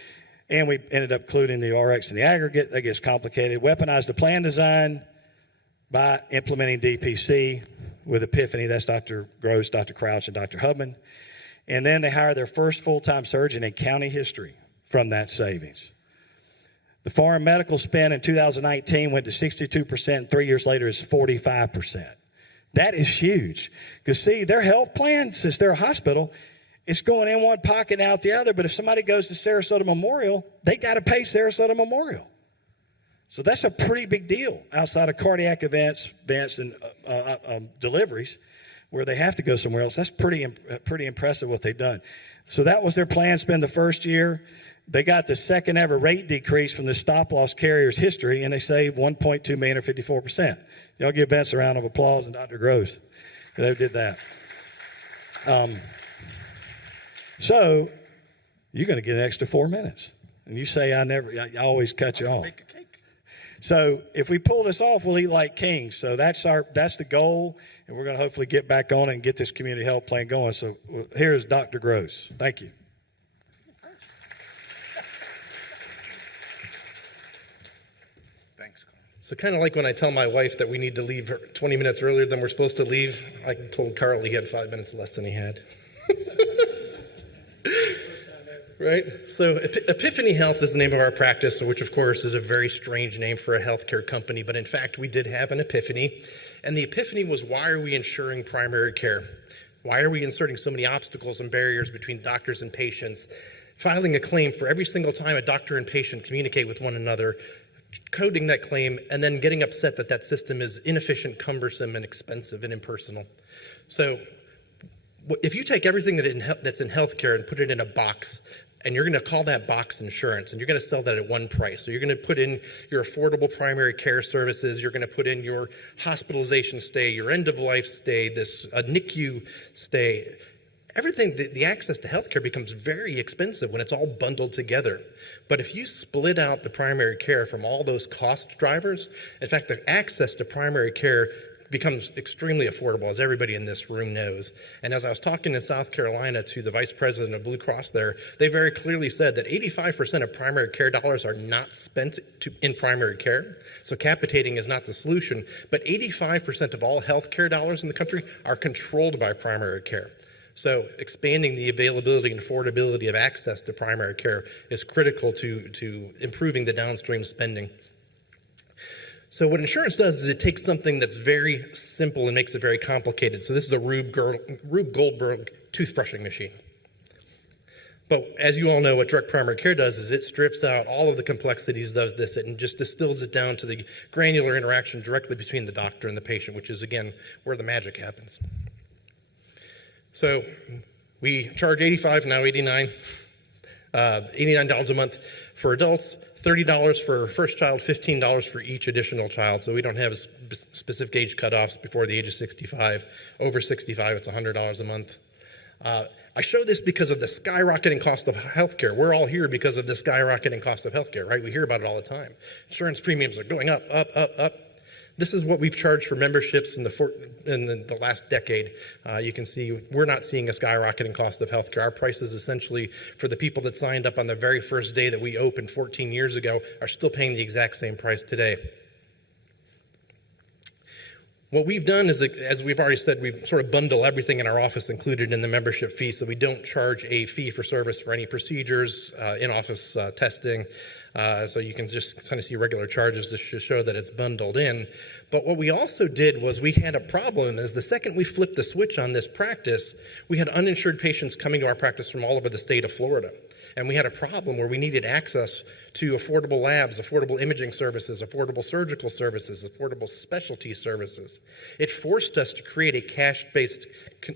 And we ended up including the RX in the aggregate. That gets complicated. Weaponized the plan design by implementing DPC with Epiphany. That's Dr. Gross, Dr. Crouch, and Dr. Hubman. And then they hired their first full-time surgeon in county history from that savings. The foreign medical spend in 2019 went to 62%. 3 years later, it's 45%. That is huge. Because, see, their health plan, since they're a hospital, it's going in one pocket and out the other. But if somebody goes to Sarasota Memorial, they got to pay Sarasota Memorial. So that's a pretty big deal outside of cardiac events and deliveries where they have to go somewhere else. That's pretty impressive what they've done. So that was their plan spend the first year. They got the second ever rate decrease from the stop-loss carrier's history, and they saved $1.2 million or 54%. Y'all give Vince a round of applause and Dr. Gross. They did that. So you're going to get an extra 4 minutes. And you say I always cut you off. Make a cake. So if we pull this off, we'll eat like kings. So that's the goal, and we're going to hopefully get back on it and get this community health plan going. So here's Dr. Gross. Thank you. So kind of like when I tell my wife that we need to leave 20 minutes earlier than we're supposed to leave, I told Carl he had 5 minutes less than he had. Right? So Epiphany Health is the name of our practice, which of course is a very strange name for a healthcare company, but in fact we did have an epiphany. And the epiphany was, why are we insuring primary care? Why are we inserting so many obstacles and barriers between doctors and patients? Filing a claim for every single time a doctor and patient communicate with one another, coding that claim, and then getting upset that that system is inefficient, cumbersome, and expensive and impersonal. So if you take everything that's in healthcare and put it in a box, and you're going to call that box insurance, and you're going to sell that at one price. So you're going to put in your affordable primary care services, you're going to put in your hospitalization stay, your end-of-life stay, this NICU stay. Everything, the access to healthcare becomes very expensive when it's all bundled together. But if you split out the primary care from all those cost drivers, in fact, the access to primary care becomes extremely affordable, as everybody in this room knows. And as I was talking in South Carolina to the vice president of Blue Cross there, they very clearly said that 85% of primary care dollars are not spent in primary care. So capitating is not the solution, but 85% of all health care dollars in the country are controlled by primary care. So expanding the availability and affordability of access to primary care is critical to improving the downstream spending. So what insurance does is it takes something that's very simple and makes it very complicated. So this is a Rube Goldberg toothbrushing machine. But as you all know, what direct primary care does is it strips out all of the complexities of this and just distills it down to the granular interaction directly between the doctor and the patient, which is, again, where the magic happens. So we charge $85, now $89, $89 a month for adults, $30 for first child, $15 for each additional child. So we don't have specific age cutoffs before the age of 65. Over 65, it's $100 a month. I show this because of the skyrocketing cost of healthcare. We're all here because of the skyrocketing cost of healthcare, right? We hear about it all the time. Insurance premiums are going up, up, up, up. This is what we've charged for memberships in the last decade. You can see we're not seeing a skyrocketing cost of healthcare. Our prices essentially for the people that signed up on the very first day that we opened 14 years ago are still paying the exact same price today. What we've done is, as we've already said, we sort of bundle everything in our office included in the membership fee, so we don't charge a fee for service for any procedures, in-office testing. So you can just kind of see regular charges to show that it's bundled in. But what we also did was we had a problem is the second we flipped the switch on this practice, we had uninsured patients coming to our practice from all over the state of Florida. And we had a problem where we needed access to affordable labs, affordable imaging services, affordable surgical services, affordable specialty services. It forced us to create a cash-based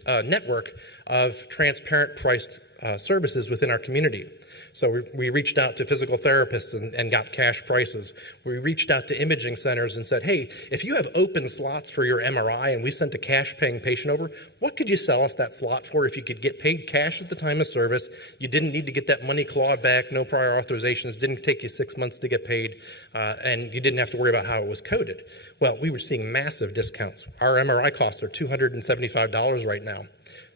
network of transparent priced services within our community. So we reached out to physical therapists and got cash prices. We reached out to imaging centers and said, hey, if you have open slots for your MRI and we sent a cash paying patient over, what could you sell us that slot for if you could get paid cash at the time of service? You didn't need to get that money clawed back, no prior authorizations, didn't take you 6 months to get paid, and you didn't have to worry about how it was coded. Well, we were seeing massive discounts. Our MRI costs are $275 right now.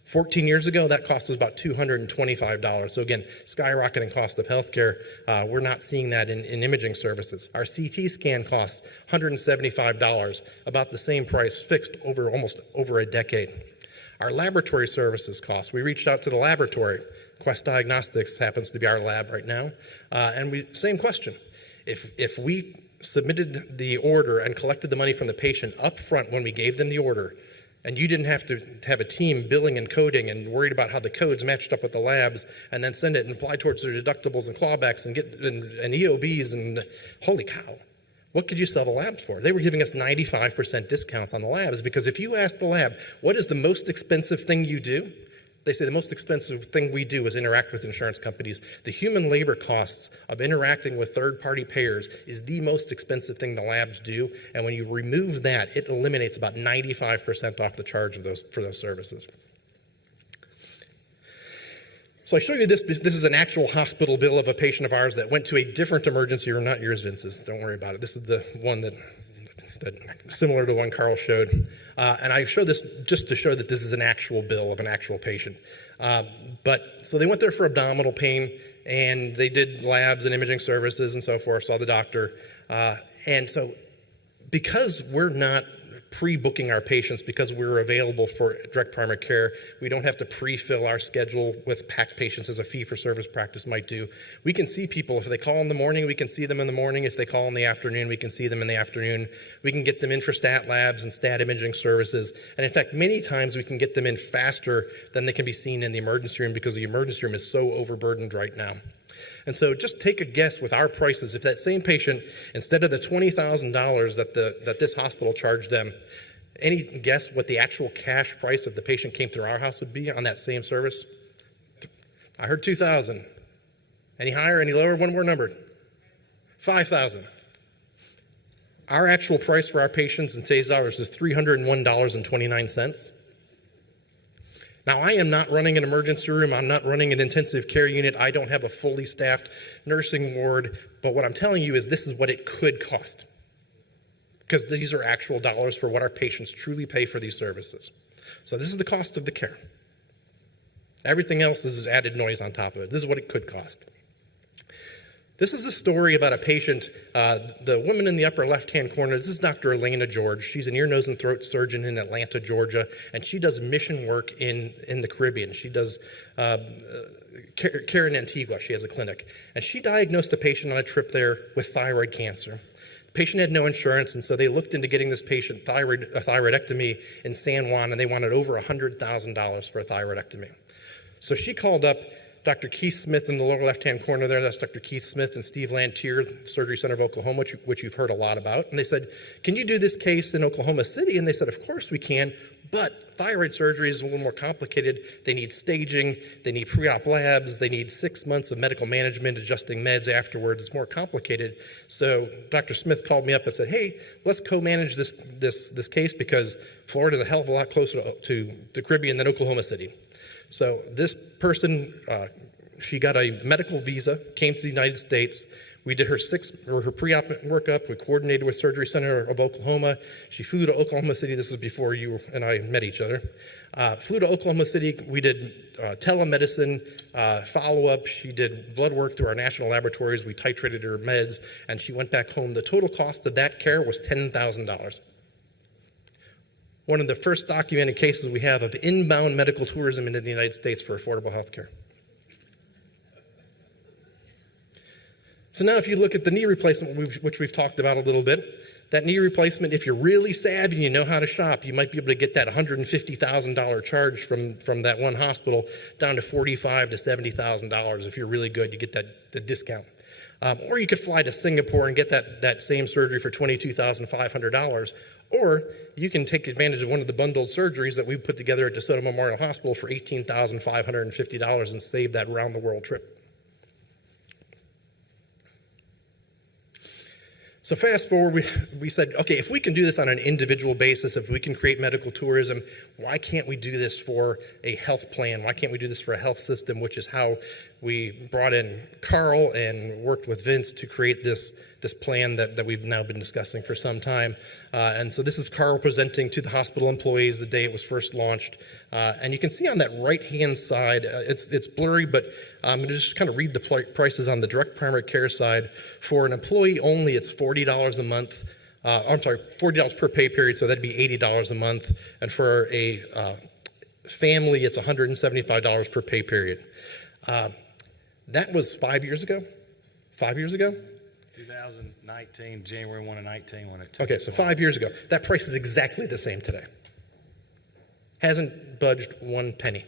14 years ago, that cost was about $225. So again, skyrocketing cost of healthcare. We're not seeing that in imaging services. Our CT scan costs $175, about the same price, fixed almost over a decade. Our laboratory services cost. We reached out to the laboratory. Quest Diagnostics happens to be our lab right now. And same question. If we submitted the order and collected the money from the patient up front when we gave them the order, and you didn't have to have a team billing and coding and worried about how the codes matched up with the labs and then send it and apply towards their deductibles and clawbacks and get and EOBs and holy cow, what could you sell the labs for? They were giving us 95% discounts on the labs because if you ask the lab, what is the most expensive thing you do? They say the most expensive thing we do is interact with insurance companies. The human labor costs of interacting with third-party payers is the most expensive thing the labs do. And when you remove that, it eliminates about 95% off the charge of for those services. So I show you this. This is an actual hospital bill of a patient of ours that went to a different emergency room, not yours, Vince's. Don't worry about it. This is the one that similar to the one Carl showed. And I show this just to show that this is an actual bill of an actual patient. So they went there for abdominal pain, and they did labs and imaging services and so forth, saw the doctor. And so because we're not pre-booking our patients because we're available for direct primary care. We don't have to pre-fill our schedule with packed patients as a fee-for-service practice might do. We can see people. If they call in the morning, we can see them in the morning. If they call in the afternoon, we can see them in the afternoon. We can get them in for stat labs and stat imaging services. And in fact, many times we can get them in faster than they can be seen in the emergency room because the emergency room is so overburdened right now. And so just take a guess with our prices. If that same patient, instead of the $20,000 that this hospital charged them, any guess what the actual cash price of the patient came through our house would be on that same service? I heard $2,000. Any higher, any lower? One more number. $5,000. Our actual price for our patients in today's dollars is $301.29. Now, I am not running an emergency room. I'm not running an intensive care unit. I don't have a fully staffed nursing ward. But what I'm telling you is this is what it could cost. because these are actual dollars for what our patients truly pay for these services. So this is the cost of the care. Everything else is added noise on top of it. This is what it could cost. This is a story about a patient, the woman in the upper left-hand corner. This is Dr. Elena George. She's an ear, nose, and throat surgeon in Atlanta, Georgia, and she does mission work in the Caribbean. She does care in Antigua. She has a clinic. And she diagnosed a patient on a trip there with thyroid cancer. The patient had no insurance, and so they looked into getting this patient a thyroidectomy in San Juan, and they wanted over $100,000 for a thyroidectomy. So she called up Dr. Keith Smith in the lower left-hand corner there. That's Dr. Keith Smith and Steve Lantier, Surgery Center of Oklahoma, which you've heard a lot about. And they said, can you do this case in Oklahoma City? And they said, of course we can, but thyroid surgery is a little more complicated. They need staging, they need pre-op labs, they need 6 months of medical management, adjusting meds afterwards. It's more complicated. So Dr. Smith called me up and said, hey, let's co-manage this case because Florida's a hell of a lot closer to the Caribbean than Oklahoma City. So this person, she got a medical visa, came to the United States. We did her pre-op workup. We coordinated with Surgery Center of Oklahoma. She flew to Oklahoma City. This was before you and I met each other. Flew to Oklahoma City. We did telemedicine follow-up. She did blood work through our national laboratories. We titrated her meds, and she went back home. The total cost of that care was $10,000. One of the first documented cases we have of inbound medical tourism into the United States for affordable health care. So now if you look at the knee replacement, which we've talked about a little bit, that knee replacement, if you're really savvy and you know how to shop, you might be able to get that $150,000 charge from that one hospital down to $45,000 to $70,000. If you're really good, you get the discount. Or you could fly to Singapore and get that same surgery for $22,500. Or you can take advantage of one of the bundled surgeries that we put together at DeSoto Memorial Hospital for $18,550 and save that round-the-world trip. So fast forward, we said, okay, if we can do this on an individual basis, if we can create medical tourism, why can't we do this for a health plan? Why can't we do this for a health system, which is how we brought in Carl and worked with Vince to create this plan that we've now been discussing for some time. And so this is Carl presenting to the hospital employees the day it was first launched. And you can see on that right-hand side, it's blurry, but I'm going to just kind of read the prices on the direct primary care side. For an employee only, it's $40 a month. I'm sorry, $40 per pay period, so that'd be $80 a month. And for a family, it's $175 per pay period. That was 5 years ago? 5 years ago? 2019, January 1 of 19 when it took. Okay, so 5 years ago. That price is exactly the same today. Hasn't budged one penny.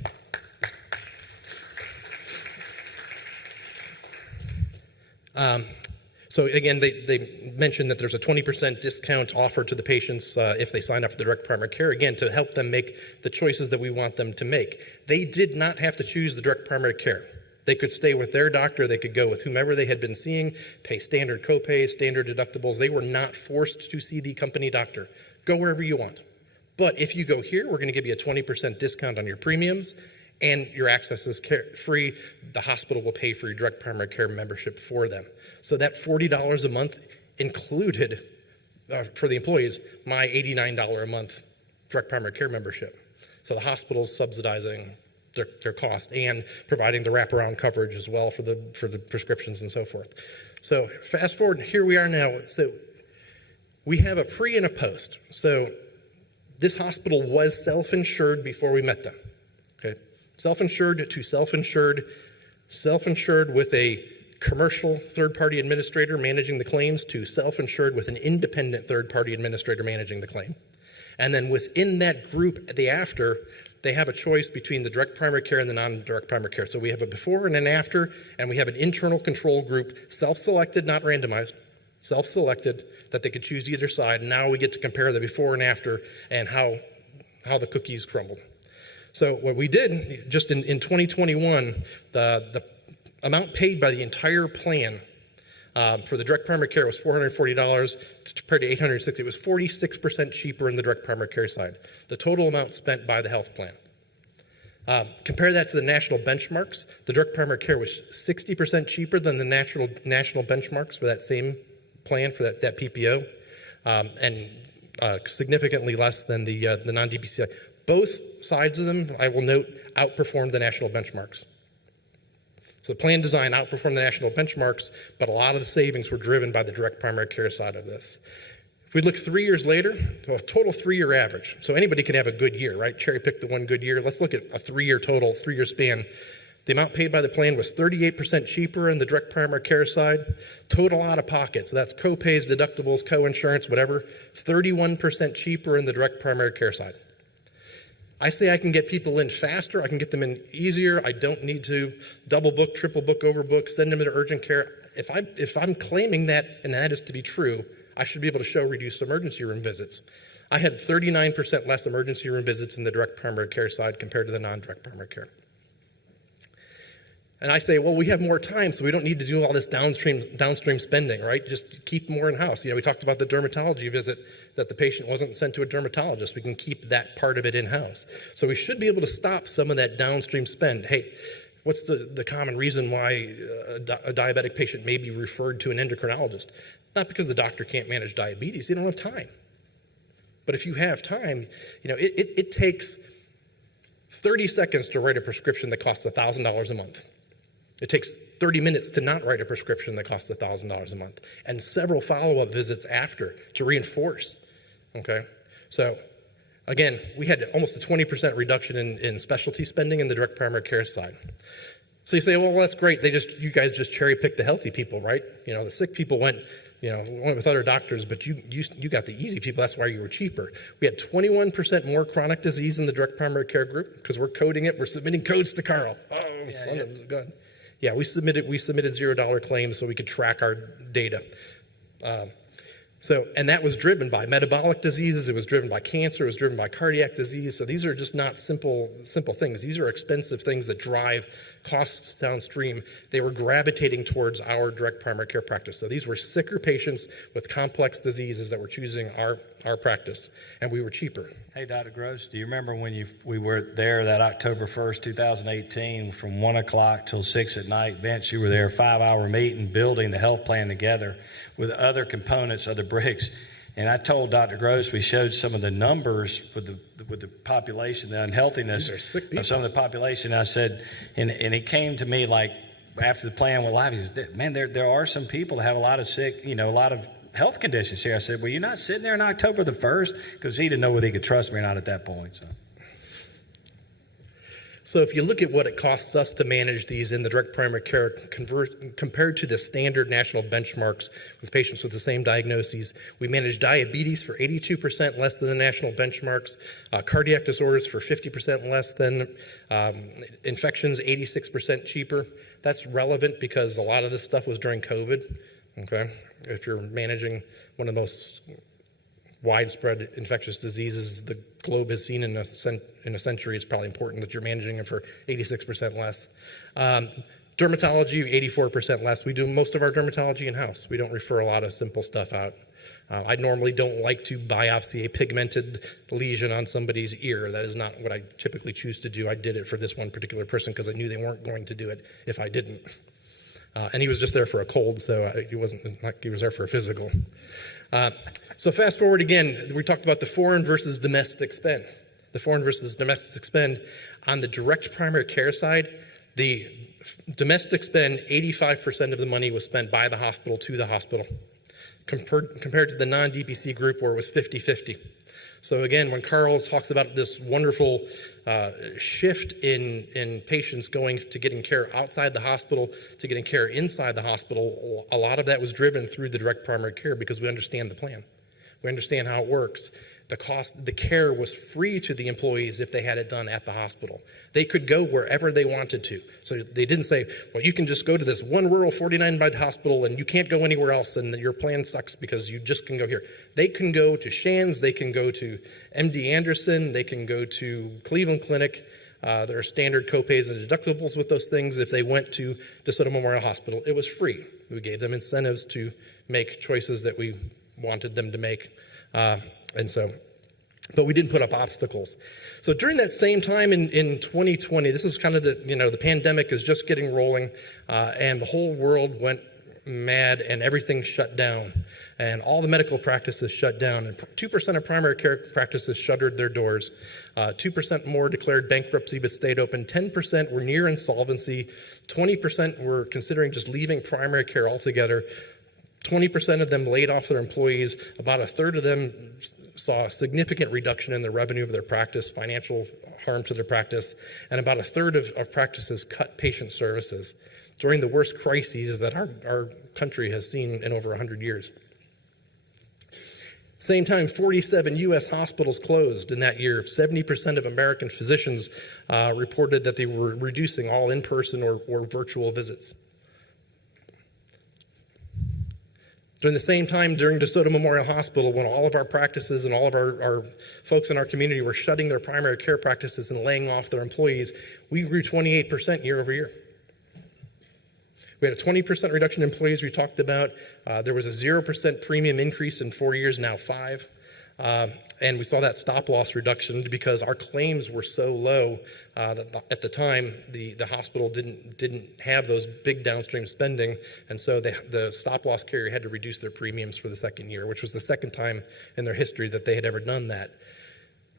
So again, they mentioned that there's a 20% discount offered to the patients if they sign up for the direct primary care, again, to help them make the choices that we want them to make. They did not have to choose the direct primary care. They could stay with their doctor, they could go with whomever they had been seeing, pay standard copays, standard deductibles. They were not forced to see the company doctor. Go wherever you want. But if you go here, we're going to give you a 20% discount on your premiums, and your access is free. The hospital will pay for your direct primary care membership for them. So that $40 a month included, for the employees, my $89 a month direct primary care membership. So the hospital's subsidizing their cost and providing the wraparound coverage as well for the prescriptions and so forth. So fast forward, here we are now. So we have a pre and a post. So this hospital was self-insured before we met them. Okay, self-insured to self-insured, self-insured with a commercial third-party administrator managing the claims to self-insured with an independent third-party administrator managing the claim. And then within that group, they have a choice between the direct primary care and the non-direct primary care. So we have a before and an after, and we have an internal control group, self-selected, not randomized, self-selected, that they could choose either side. And now we get to compare the before and after and how the cookies crumbled. So what we did, just in 2021, the amount paid by the entire plan for the direct primary care was $440 compared to $860. It was 46% cheaper in the direct primary care side. The total amount spent by the health plan. Compare that to the national benchmarks. The direct primary care was 60% cheaper than the national benchmarks for that same plan, for that PPO. and significantly less than the non-DPC. Both sides of them, I will note, outperformed the national benchmarks. So the plan design outperformed the national benchmarks, but a lot of the savings were driven by the direct primary care side of this. If we look 3 years later, well, total 3-year average. So anybody can have a good year, right? Cherry pick the one good year. Let's look at a 3-year total, 3-year span. The amount paid by the plan was 38% cheaper in the direct primary care side. Total out of pocket, so that's co-pays, deductibles, co-insurance, whatever, 31% cheaper in the direct primary care side. I say I can get people in faster, I can get them in easier, I don't need to double book, triple book, overbook, send them into urgent care. If I'm claiming that, and that is to be true, I should be able to show reduced emergency room visits. I had 39% less emergency room visits in the direct primary care side compared to the non-direct primary care. And I say, well, we have more time, so we don't need to do all this downstream spending, right? Just keep more in-house. You know, we talked about the dermatology visit, that the patient wasn't sent to a dermatologist. We can keep that part of it in-house. So we should be able to stop some of that downstream spend. Hey, what's the common reason why a diabetic patient may be referred to an endocrinologist? Not because the doctor can't manage diabetes, they don't have time. But if you have time, you know, it takes 30 seconds to write a prescription that costs $1,000 a month. It takes 30 minutes to not write a prescription that costs $1,000 a month, and several follow-up visits after to reinforce, okay? So again, we had almost a 20% reduction in specialty spending in the direct primary care side. So you say, well, that's great. You guys just cherry picked the healthy people, right? You know, the sick people went with other doctors, but you got the easy people. That's why you were cheaper. We had 21% more chronic disease in the direct primary care group because we're coding it. We're submitting codes to Carl. Oh, son of a gun. Yeah, we submitted $0 claims so we could track our data. And that was driven by metabolic diseases, it was driven by cancer, it was driven by cardiac disease. So these are just not simple things. These are expensive things that drive costs downstream. They were gravitating towards our direct primary care practice. So these were sicker patients with complex diseases that were choosing our practice, and we were cheaper. Hey, Dr. Gross, do you remember when we were there that October 1st, 2018, from 1 o'clock till 6 at night? Vince, you were there, 5-hour meeting, building the health plan together with other components, other bricks. And I told Dr. Gross, we showed some of the numbers with the population, the unhealthiness of some of the population. I said, and it came to me like after the plan went live, he said, man, there are some people that have a lot of a lot of health conditions here. I said, well, you're not sitting there on October the 1st, because he didn't know whether he could trust me or not at that point. So if you look at what it costs us to manage these in the direct primary care compared to the standard national benchmarks with patients with the same diagnoses, we manage diabetes for 82% less than the national benchmarks, cardiac disorders for 50% less than infections, 86% cheaper. That's relevant because a lot of this stuff was during COVID. Okay, if you're managing one of the most widespread infectious diseases the globe has seen in a century, it's probably important that you're managing it for 86% less. Dermatology, 84% less. We do most of our dermatology in-house. We don't refer a lot of simple stuff out. I normally don't like to biopsy a pigmented lesion on somebody's ear. That is not what I typically choose to do. I did it for this one particular person because I knew they weren't going to do it if I didn't. And he was just there for a cold, so he was there for a physical. So fast forward again, we talked about the foreign versus domestic spend. The foreign versus domestic spend. On the direct primary care side, the domestic spend, 85% of the money was spent by the hospital to the hospital, compared to the non-DPC group where it was 50-50. So again, when Carl talks about this wonderful shift in patients going to getting care outside the hospital to getting care inside the hospital, a lot of that was driven through the direct primary care because we understand the plan. We understand how it works. The care was free to the employees if they had it done at the hospital. They could go wherever they wanted to. So they didn't say, well, you can just go to this one rural 49-bed hospital and you can't go anywhere else and your plan sucks because you just can go here. They can go to Shands, they can go to MD Anderson, they can go to Cleveland Clinic. There are standard copays and deductibles with those things. If they went to DeSoto Memorial Hospital, it was free. We gave them incentives to make choices that we wanted them to make. But we didn't put up obstacles. So during that same time in 2020, this is kind of the pandemic is just getting rolling, and the whole world went mad, and everything shut down. And all the medical practices shut down. And 2% of primary care practices shuttered their doors. 2% more declared bankruptcy but stayed open. 10% were near insolvency. 20% were considering just leaving primary care altogether. 20% of them laid off their employees. About a third of them saw a significant reduction in the revenue of their practice, financial harm to their practice, and about a third of practices cut patient services during the worst crises that our country has seen in over 100 years. Same time, 47 U.S. hospitals closed in that year. 70% of American physicians reported that they were reducing all in-person or virtual visits. During the same time, during DeSoto Memorial Hospital, when all of our practices and all of our folks in our community were shutting their primary care practices and laying off their employees, we grew 28% year over year. We had a 20% reduction in employees we talked about. There was a 0% premium increase in 4 years, now 5. And we saw that stop loss reduction because our claims were so low that at the time the hospital didn't have those big downstream spending, and so the stop loss carrier had to reduce their premiums for the second year, which was the second time in their history that they had ever done that.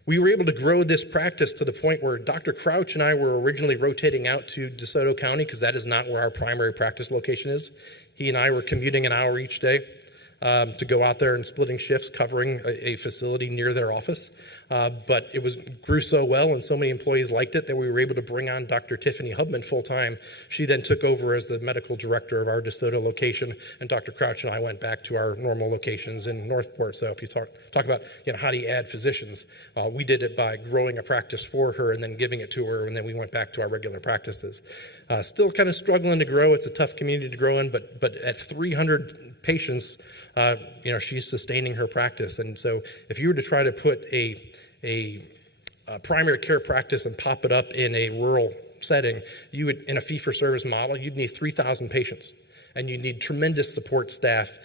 We were able to grow this practice to the point where Dr. Crouch and I were originally rotating out to DeSoto County because that is not where our primary practice location is. He and I were commuting an hour each day to go out there and splitting shifts covering a facility near their office. But it grew so well and so many employees liked it that we were able to bring on Dr. Tiffany Hubman full-time. She then took over as the medical director of our DeSoto location, and Dr. Crouch and I went back to our normal locations in Northport. So if you talk about how do you add physicians, we did it by growing a practice for her and then giving it to her, and then we went back to our regular practices. Still kind of struggling to grow. It's a tough community to grow in, but at 300 patients, she's sustaining her practice. And so if you were to try to put a primary care practice and pop it up in a rural setting, you would, in a fee-for-service model, you'd need 3,000 patients, and you'd need tremendous support staff.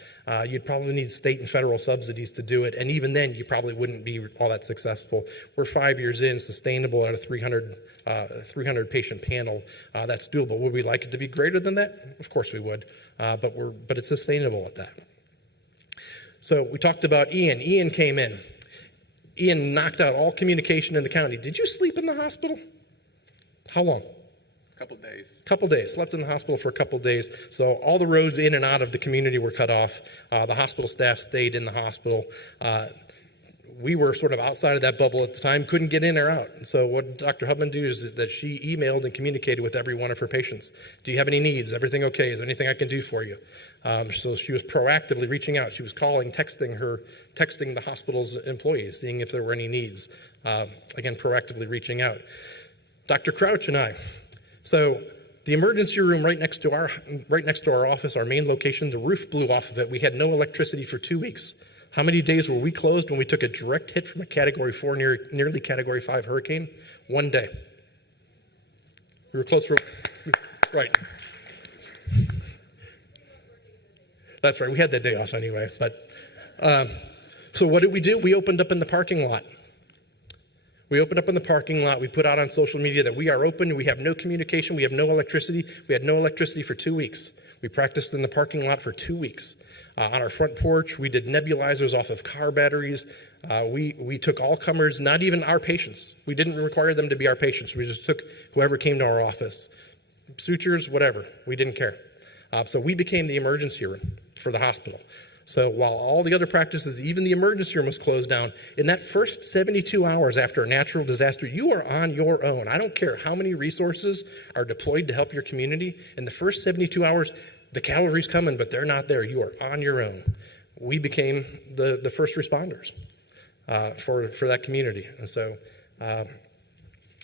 You'd probably need state and federal subsidies to do it, and even then, you probably wouldn't be all that successful. We're 5 years in, sustainable at a 300 patient panel. That's doable. Would we like it to be greater than that? Of course we would, but it's sustainable at that. So we talked about Ian. Ian came in. Ian knocked out all communication in the county. Did you sleep in the hospital? How long? Couple days. Slept in the hospital for a couple days. So all the roads in and out of the community were cut off. The hospital staff stayed in the hospital. We were sort of outside of that bubble at the time, couldn't get in or out. And so what Dr. Hubman did is that she emailed and communicated with every one of her patients. Do you have any needs? Everything okay? Is there anything I can do for you? So she was proactively reaching out. She was calling, texting the hospital's employees, seeing if there were any needs. Again, proactively reaching out. Dr. Crouch and I. So the emergency room right next to our office, our main location, the roof blew off of it. We had no electricity for 2 weeks. How many days were we closed when we took a direct hit from a Category 4, nearly Category 5 hurricane? 1 day. We were closed for, right. That's right, we had that day off anyway. But so what did we do? We opened up in the parking lot. We opened up in the parking lot. We put out on social media that we are open. We have no communication. We have no electricity. We had no electricity for 2 weeks. We practiced in the parking lot for 2 weeks. On our front porch, we did nebulizers off of car batteries. We took all comers, not even our patients. We didn't require them to be our patients. We just took whoever came to our office. Sutures, whatever. We didn't care. So we became the emergency room for the hospital. So while all the other practices, even the emergency room was closed down, in that first 72 hours after a natural disaster, you are on your own. I don't care how many resources are deployed to help your community. In the first 72 hours, the cavalry's coming, but they're not there. You are on your own. We became the first responders for that community. And so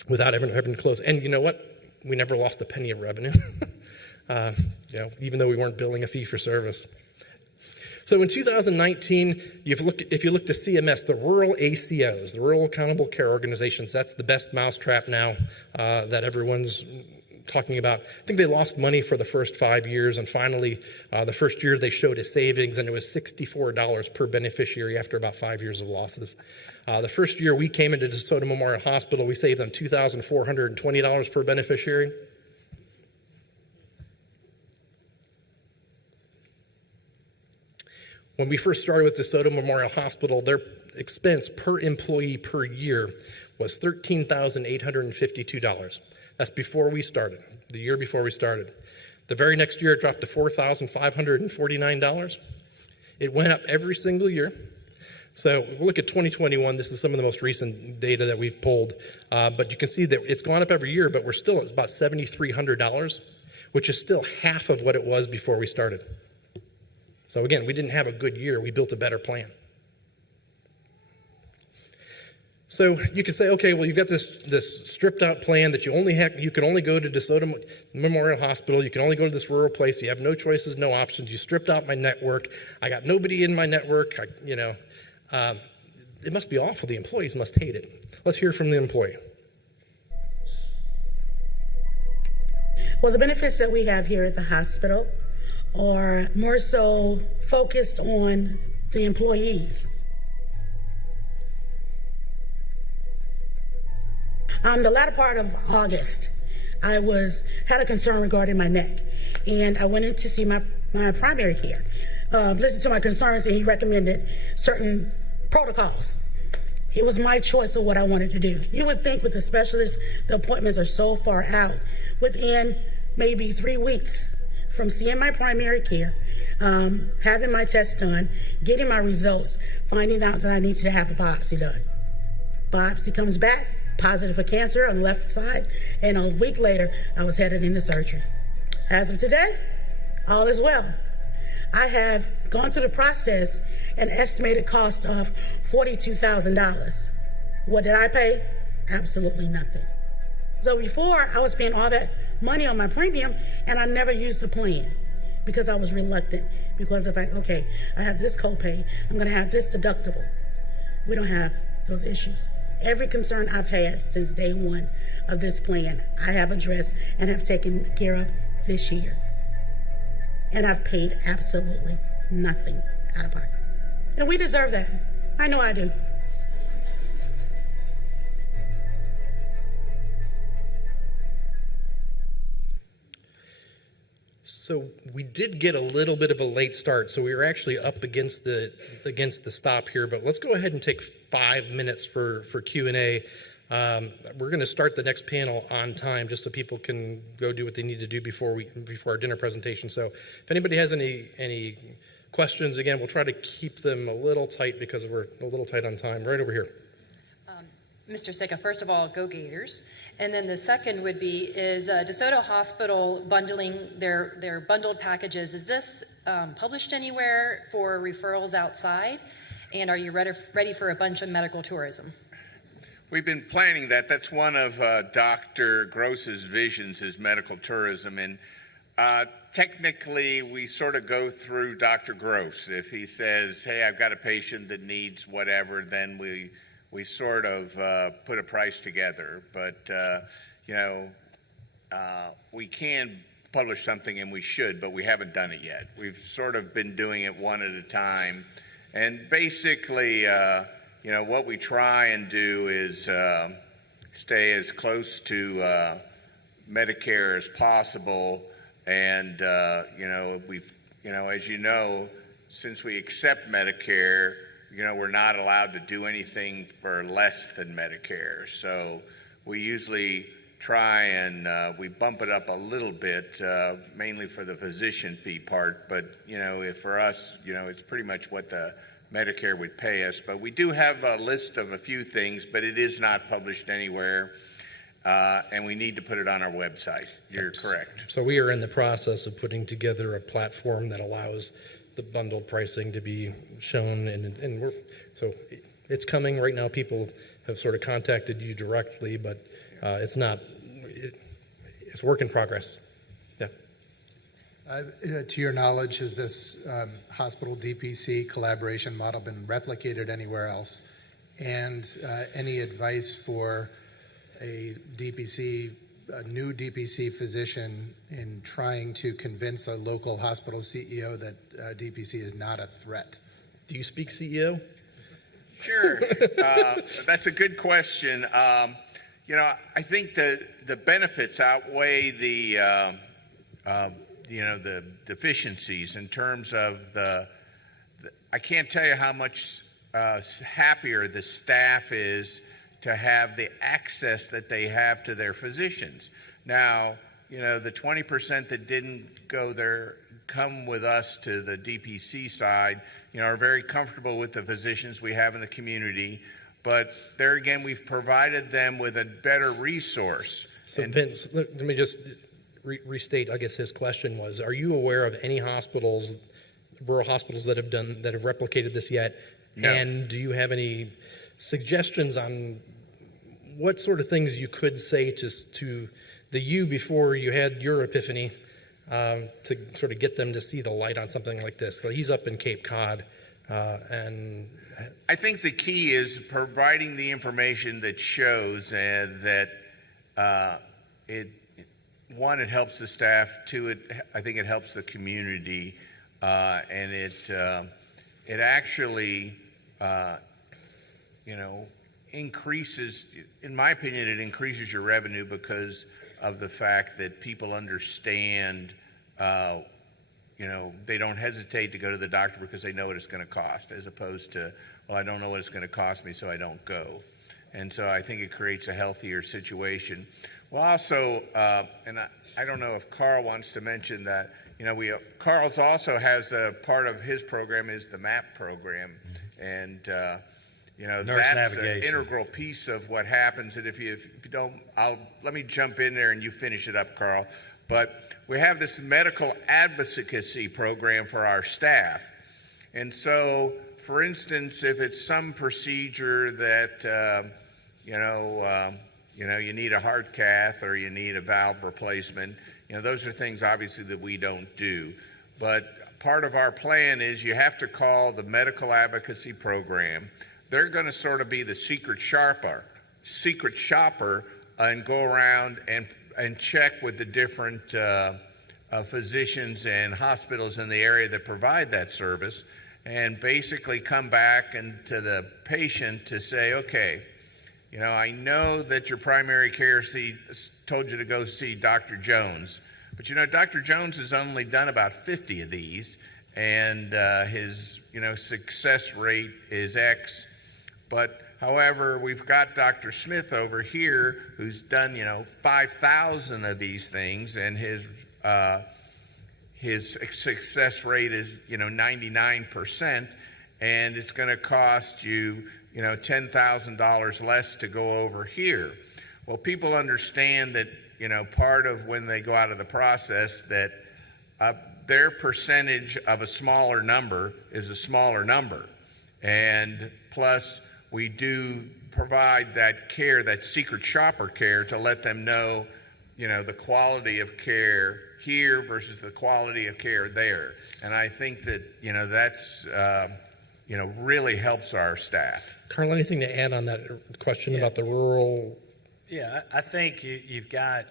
without ever having to close. And you know what? We never lost a penny of revenue, even though we weren't billing a fee for service. So in 2019, if you look to CMS, the rural ACOs, the Rural Accountable Care Organizations, that's the best mousetrap now that everyone's talking about. I think they lost money for the first 5 years, and finally, the first year they showed a savings, and it was $64 per beneficiary after about 5 years of losses. The first year we came into DeSoto Memorial Hospital, we saved them $2,420 per beneficiary. When we first started with DeSoto Memorial Hospital, their expense per employee per year was $13,852. That's before we started, the year before we started. The very next year, it dropped to $4,549. It went up every single year. So we'll look at 2021. This is some of the most recent data that we've pulled. But you can see that it's gone up every year, but we're still at about $7,300, which is still half of what it was before we started. So again, we didn't have a good year. We built a better plan. So you can say, okay, well, you've got this stripped out plan that you can only go to DeSoto Memorial Hospital. You can only go to this rural place. You have no choices, no options. You stripped out my network. I got nobody in my network. It must be awful. The employees must hate it. Let's hear from the employee. Well, the benefits that we have here at the hospital are more so focused on the employees. The latter part of August, I had a concern regarding my neck, and I went in to see my primary care. Listened to my concerns, and he recommended certain protocols. It was my choice of what I wanted to do. You would think with a specialist, the appointments are so far out. Within maybe 3 weeks from seeing my primary care, having my test done, getting my results, finding out that I needed to have a biopsy done. Biopsy comes back, positive for cancer on the left side, and a week later, I was headed into surgery. As of today, all is well. I have gone through the process, an estimated cost of $42,000. What did I pay? Absolutely nothing. So before, I was paying all that money on my premium, and I never used the plan because I was reluctant, because of, okay, I have this copay, I'm gonna have this deductible. We don't have those issues. Every concern I've had since day one of this plan, I have addressed and have taken care of this year. And I've paid absolutely nothing out of pocket. And we deserve that. I know I do. So we did get a little bit of a late start, so we were actually up against the stop here. But let's go ahead and take 5 minutes for Q&A. We're going to start the next panel on time, just so people can go do what they need to do before our dinner presentation. So if anybody has any questions, again, we'll try to keep them a little tight because we're a little tight on time. Right over here. Mr. Sika, first of all, go Gators. And then the second would be, is DeSoto Hospital bundling their bundled packages. Is this published anywhere for referrals outside? And are you ready for a bunch of medical tourism? We've been planning that. That's one of Dr. Gross's visions, is medical tourism. And technically, we sort of go through Dr. Gross. If he says, hey, I've got a patient that needs whatever, then we sort of put a price together. But, we can publish something, and we should, but we haven't done it yet. We've sort of been doing it one at a time. And basically, what we try and do is stay as close to Medicare as possible. And, as you know, since we accept Medicare, we're not allowed to do anything for less than Medicare. So we usually try and we bump it up a little bit, mainly for the physician fee part. But, if for us, it's pretty much what the Medicare would pay us. But we do have a list of a few things, but it is not published anywhere. And we need to put it on our website. You're correct. So we are in the process of putting together a platform that allows the bundled pricing to be shown, and it's coming right now. People have sort of contacted you directly, but it's work in progress. Yeah. To your knowledge, has this hospital DPC collaboration model been replicated anywhere else? And any advice for a new DPC physician in trying to convince a local hospital CEO that DPC is not a threat? Do you speak CEO? Sure. That's a good question. I think the benefits outweigh the deficiencies in terms of the I can't tell you how much happier the staff is to have the access that they have to their physicians. Now, the 20% that didn't go there, come with us to the DPC side, are very comfortable with the physicians we have in the community. But there again, we've provided them with a better resource. So Vince, let me just restate, I guess his question was, are you aware of any hospitals, rural hospitals that have replicated this yet? No. And do you have any suggestions on what sort of things you could say to the you before you had your epiphany to sort of get them to see the light on something like this? So he's up in Cape Cod, and I think the key is providing the information that shows that it helps the staff. Two, I think it helps the community, and it actually increases. In my opinion, it increases your revenue because of the fact that people understand. They don't hesitate to go to the doctor because they know what it's going to cost, as opposed to, well, I don't know what it's going to cost me, so I don't go. And so I think it creates a healthier situation. Well, also, and I don't know if Carl wants to mention that, Carl's also has a part of his program is the MAP program. And, Nurse that's an navigation. integral piece of what happens. And if you don't, let me jump in there and you finish it up, Carl. But we have this medical advocacy program for our staff. And so, for instance, if it's some procedure that, you need a heart cath or you need a valve replacement, those are things obviously that we don't do. But part of our plan is you have to call the medical advocacy program. They're going to sort of be the secret shopper and go around and check with the different physicians and hospitals in the area that provide that service, and basically come back and to the patient to say, okay, I know that your primary care told you to go see Dr. Jones, but Dr. Jones has only done about 50 of these, and his success rate is X. But however, we've got Dr. Smith over here who's done 5,000 of these things, and his success rate is 99%, and it's going to cost you $10,000 less to go over here. Well, people understand that part of when they go out of the process that their percentage of a smaller number is a smaller number, and plus we do provide that care, that secret shopper care, to let them know, the quality of care here versus the quality of care there. And I think that, that's, really helps our staff. Carl, anything to add on that question about the rural? Yeah, I think you've got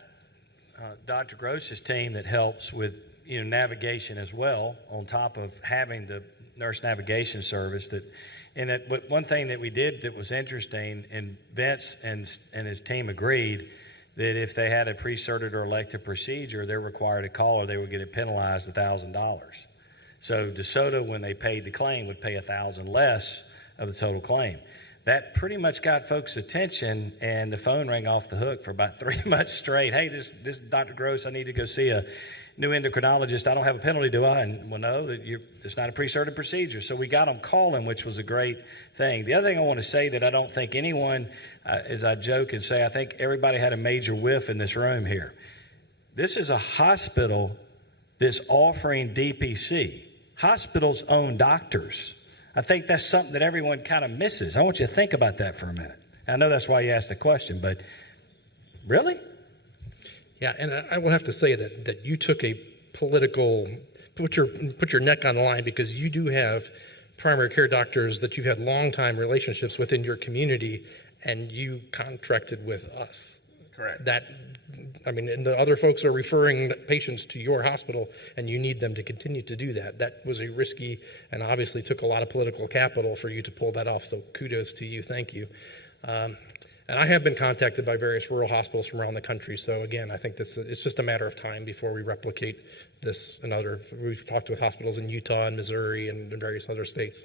Dr. Gross's team that helps with, navigation as well, on top of having the nurse navigation service but one thing that we did that was interesting, and Vince and his team agreed that if they had a pre-certed or elective procedure, they're required to call or they would get penalized $1,000. So DeSoto, when they paid the claim, would pay $1,000 less of the total claim. That pretty much got folks' attention, and the phone rang off the hook for about 3 months straight. Hey, this is Dr. Gross. I need to go see a new endocrinologist. I don't have a penalty, do I? And well, no, it's not a pre-certed procedure. So we got them calling, which was a great thing. The other thing I want to say that I don't think anyone, as I joke and say, I think everybody had a major whiff in this room here. This is a hospital that's offering DPC. Hospitals own doctors. I think that's something that everyone kind of misses. I want you to think about that for a minute. I know that's why you asked the question, but really? Yeah, and I will have to say that you took a political, put your neck on the line, because you do have primary care doctors that you've had long-time relationships with in your community, and you contracted with us. Correct. And the other folks are referring patients to your hospital, and you need them to continue to do that. That was a risky and obviously took a lot of political capital for you to pull that off, so kudos to you. Thank you. And I have been contacted by various rural hospitals from around the country. So again, I think it's just a matter of time before we replicate this in other. We've talked with hospitals in Utah and Missouri and in various other states.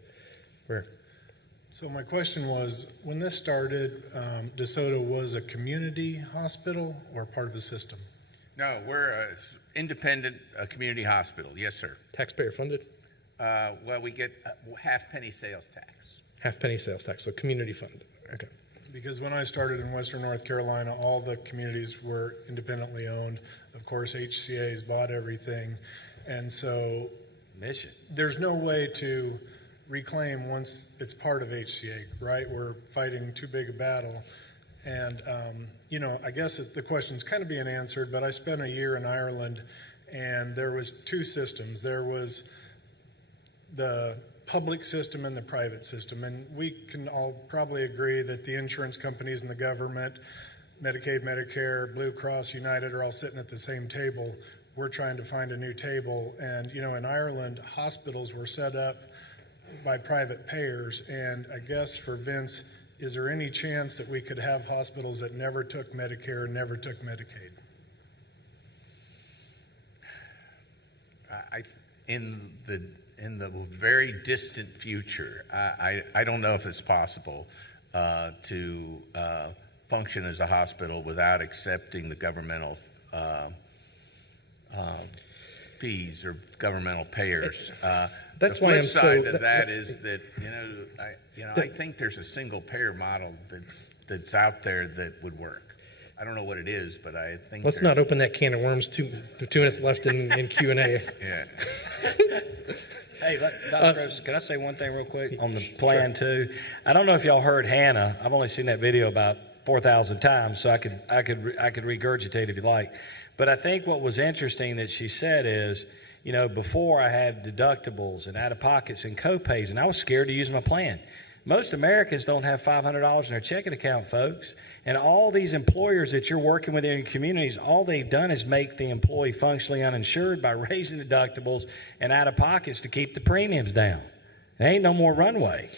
So my question was, when this started, DeSoto was a community hospital or part of a system? No, we're an independent community hospital. Yes, sir. Taxpayer funded? Well, we get half penny sales tax. Half penny sales tax, so community funded. Okay. Because when I started in Western North Carolina, all the communities were independently owned. Of course, HCA's bought everything. And so there's no way to reclaim once it's part of HCA, right? We're fighting too big a battle. And, I guess the question's kind of being answered, but I spent a year in Ireland, and there was two systems. There was the public system and the private system. And we can all probably agree that the insurance companies and the government, Medicaid, Medicare, Blue Cross, United are all sitting at the same table. We're trying to find a new table. And, in Ireland, hospitals were set up by private payers. And I guess for Vince, is there any chance that we could have hospitals that never took Medicare, never took Medicaid? In the very distant future, I don't know if it's possible to function as a hospital without accepting the governmental fees or governmental payers. That's the why flip I'm side so. of that is that I think there's a single payer model that's out there that would work. I don't know what it is, but I think. Let's not open that can of worms. 2 minutes left in Q&A. Yeah. Hey, Dr. Gross, can I say one thing real quick on the plan too? I don't know if y'all heard Hannah. I've only seen that video about 4,000 times, so I could regurgitate if you like. But I think what was interesting that she said is, before I had deductibles and out-of-pockets and co-pays, and I was scared to use my plan. Most Americans don't have $500 in their checking account, folks. And all these employers that you're working with in your communities, all they've done is make the employee functionally uninsured by raising deductibles and out-of-pockets to keep the premiums down. There ain't no more runway.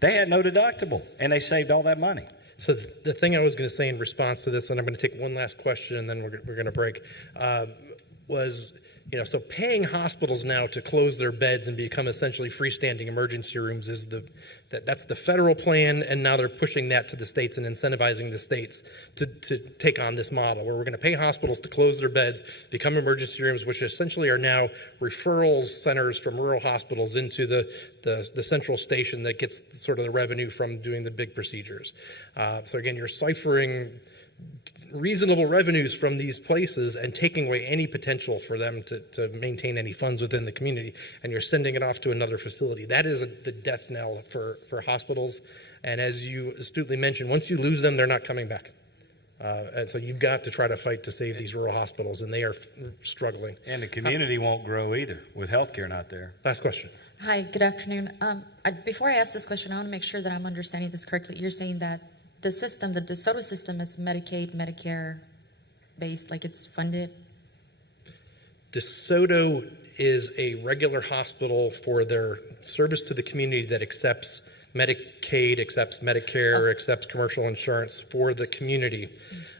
They had no deductible, and they saved all that money. So the thing I was going to say in response to this, and I'm going to take one last question, and then we're going to break, was, so paying hospitals now to close their beds and become essentially freestanding emergency rooms is that's the federal plan, and now they're pushing that to the states and incentivizing the states to take on this model where we're going to pay hospitals to close their beds, become emergency rooms, which essentially are now referrals centers from rural hospitals into the central station that gets sort of the revenue from doing the big procedures. So again, you're ciphering reasonable revenues from these places and taking away any potential for them to maintain any funds within the community, and you're sending it off to another facility. That is the death knell for hospitals, and as you astutely mentioned, once you lose them, they're not coming back. And so you've got to try to fight to save these rural hospitals, and they are struggling. And the community won't grow either with healthcare not there. Last question. Hi, good afternoon. Before I ask this question, I want to make sure that I'm understanding this correctly. You're saying that the DeSoto system is Medicaid, Medicare based, like it's funded? DeSoto is a regular hospital for their service to the community that accepts Medicaid, accepts Medicare, accepts commercial insurance for the community.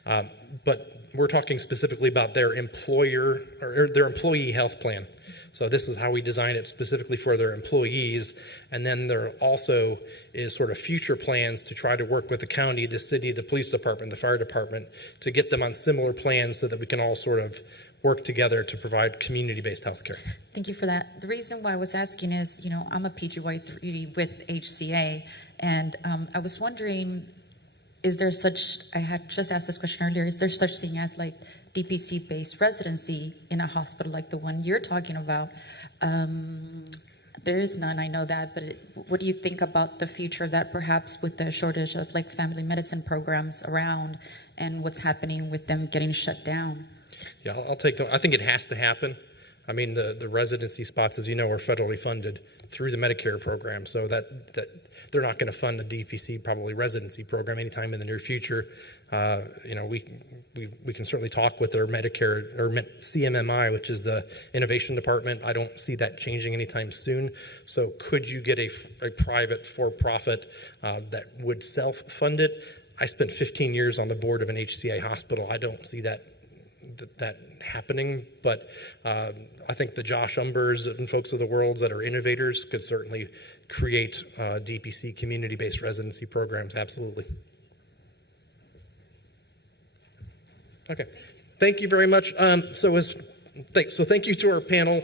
But we're talking specifically about their employer or their employee health plan. So this is how we design it specifically for their employees. And then there also is sort of future plans to try to work with the county, the city, the police department, the fire department to get them on similar plans so that we can all sort of work together to provide community-based health care. Thank you for that. The reason why I was asking is, I'm a PGY3 with HCA, and I was wondering, I had just asked this question earlier, is there such thing as like DPC-based residency in a hospital like the one you're talking about? There is none, I know that, but what do you think about the future of that, perhaps with the shortage of like family medicine programs around and what's happening with them getting shut down? Yeah, I'll take them. I think it has to happen. I mean, the residency spots, as you know, are federally funded through the Medicare program, so that they're not going to fund a DPC probably residency program anytime in the near future. We can certainly talk with their Medicare or CMMI, which is the innovation department. I don't see that changing anytime soon. So could you get a private for-profit that would self-fund it? I spent 15 years on the board of an HCA hospital. I don't see that happening, but I think the Josh Umbers and folks of the world that are innovators could certainly create DPC community-based residency programs, absolutely. Okay, thank you very much. So thank you to our panel.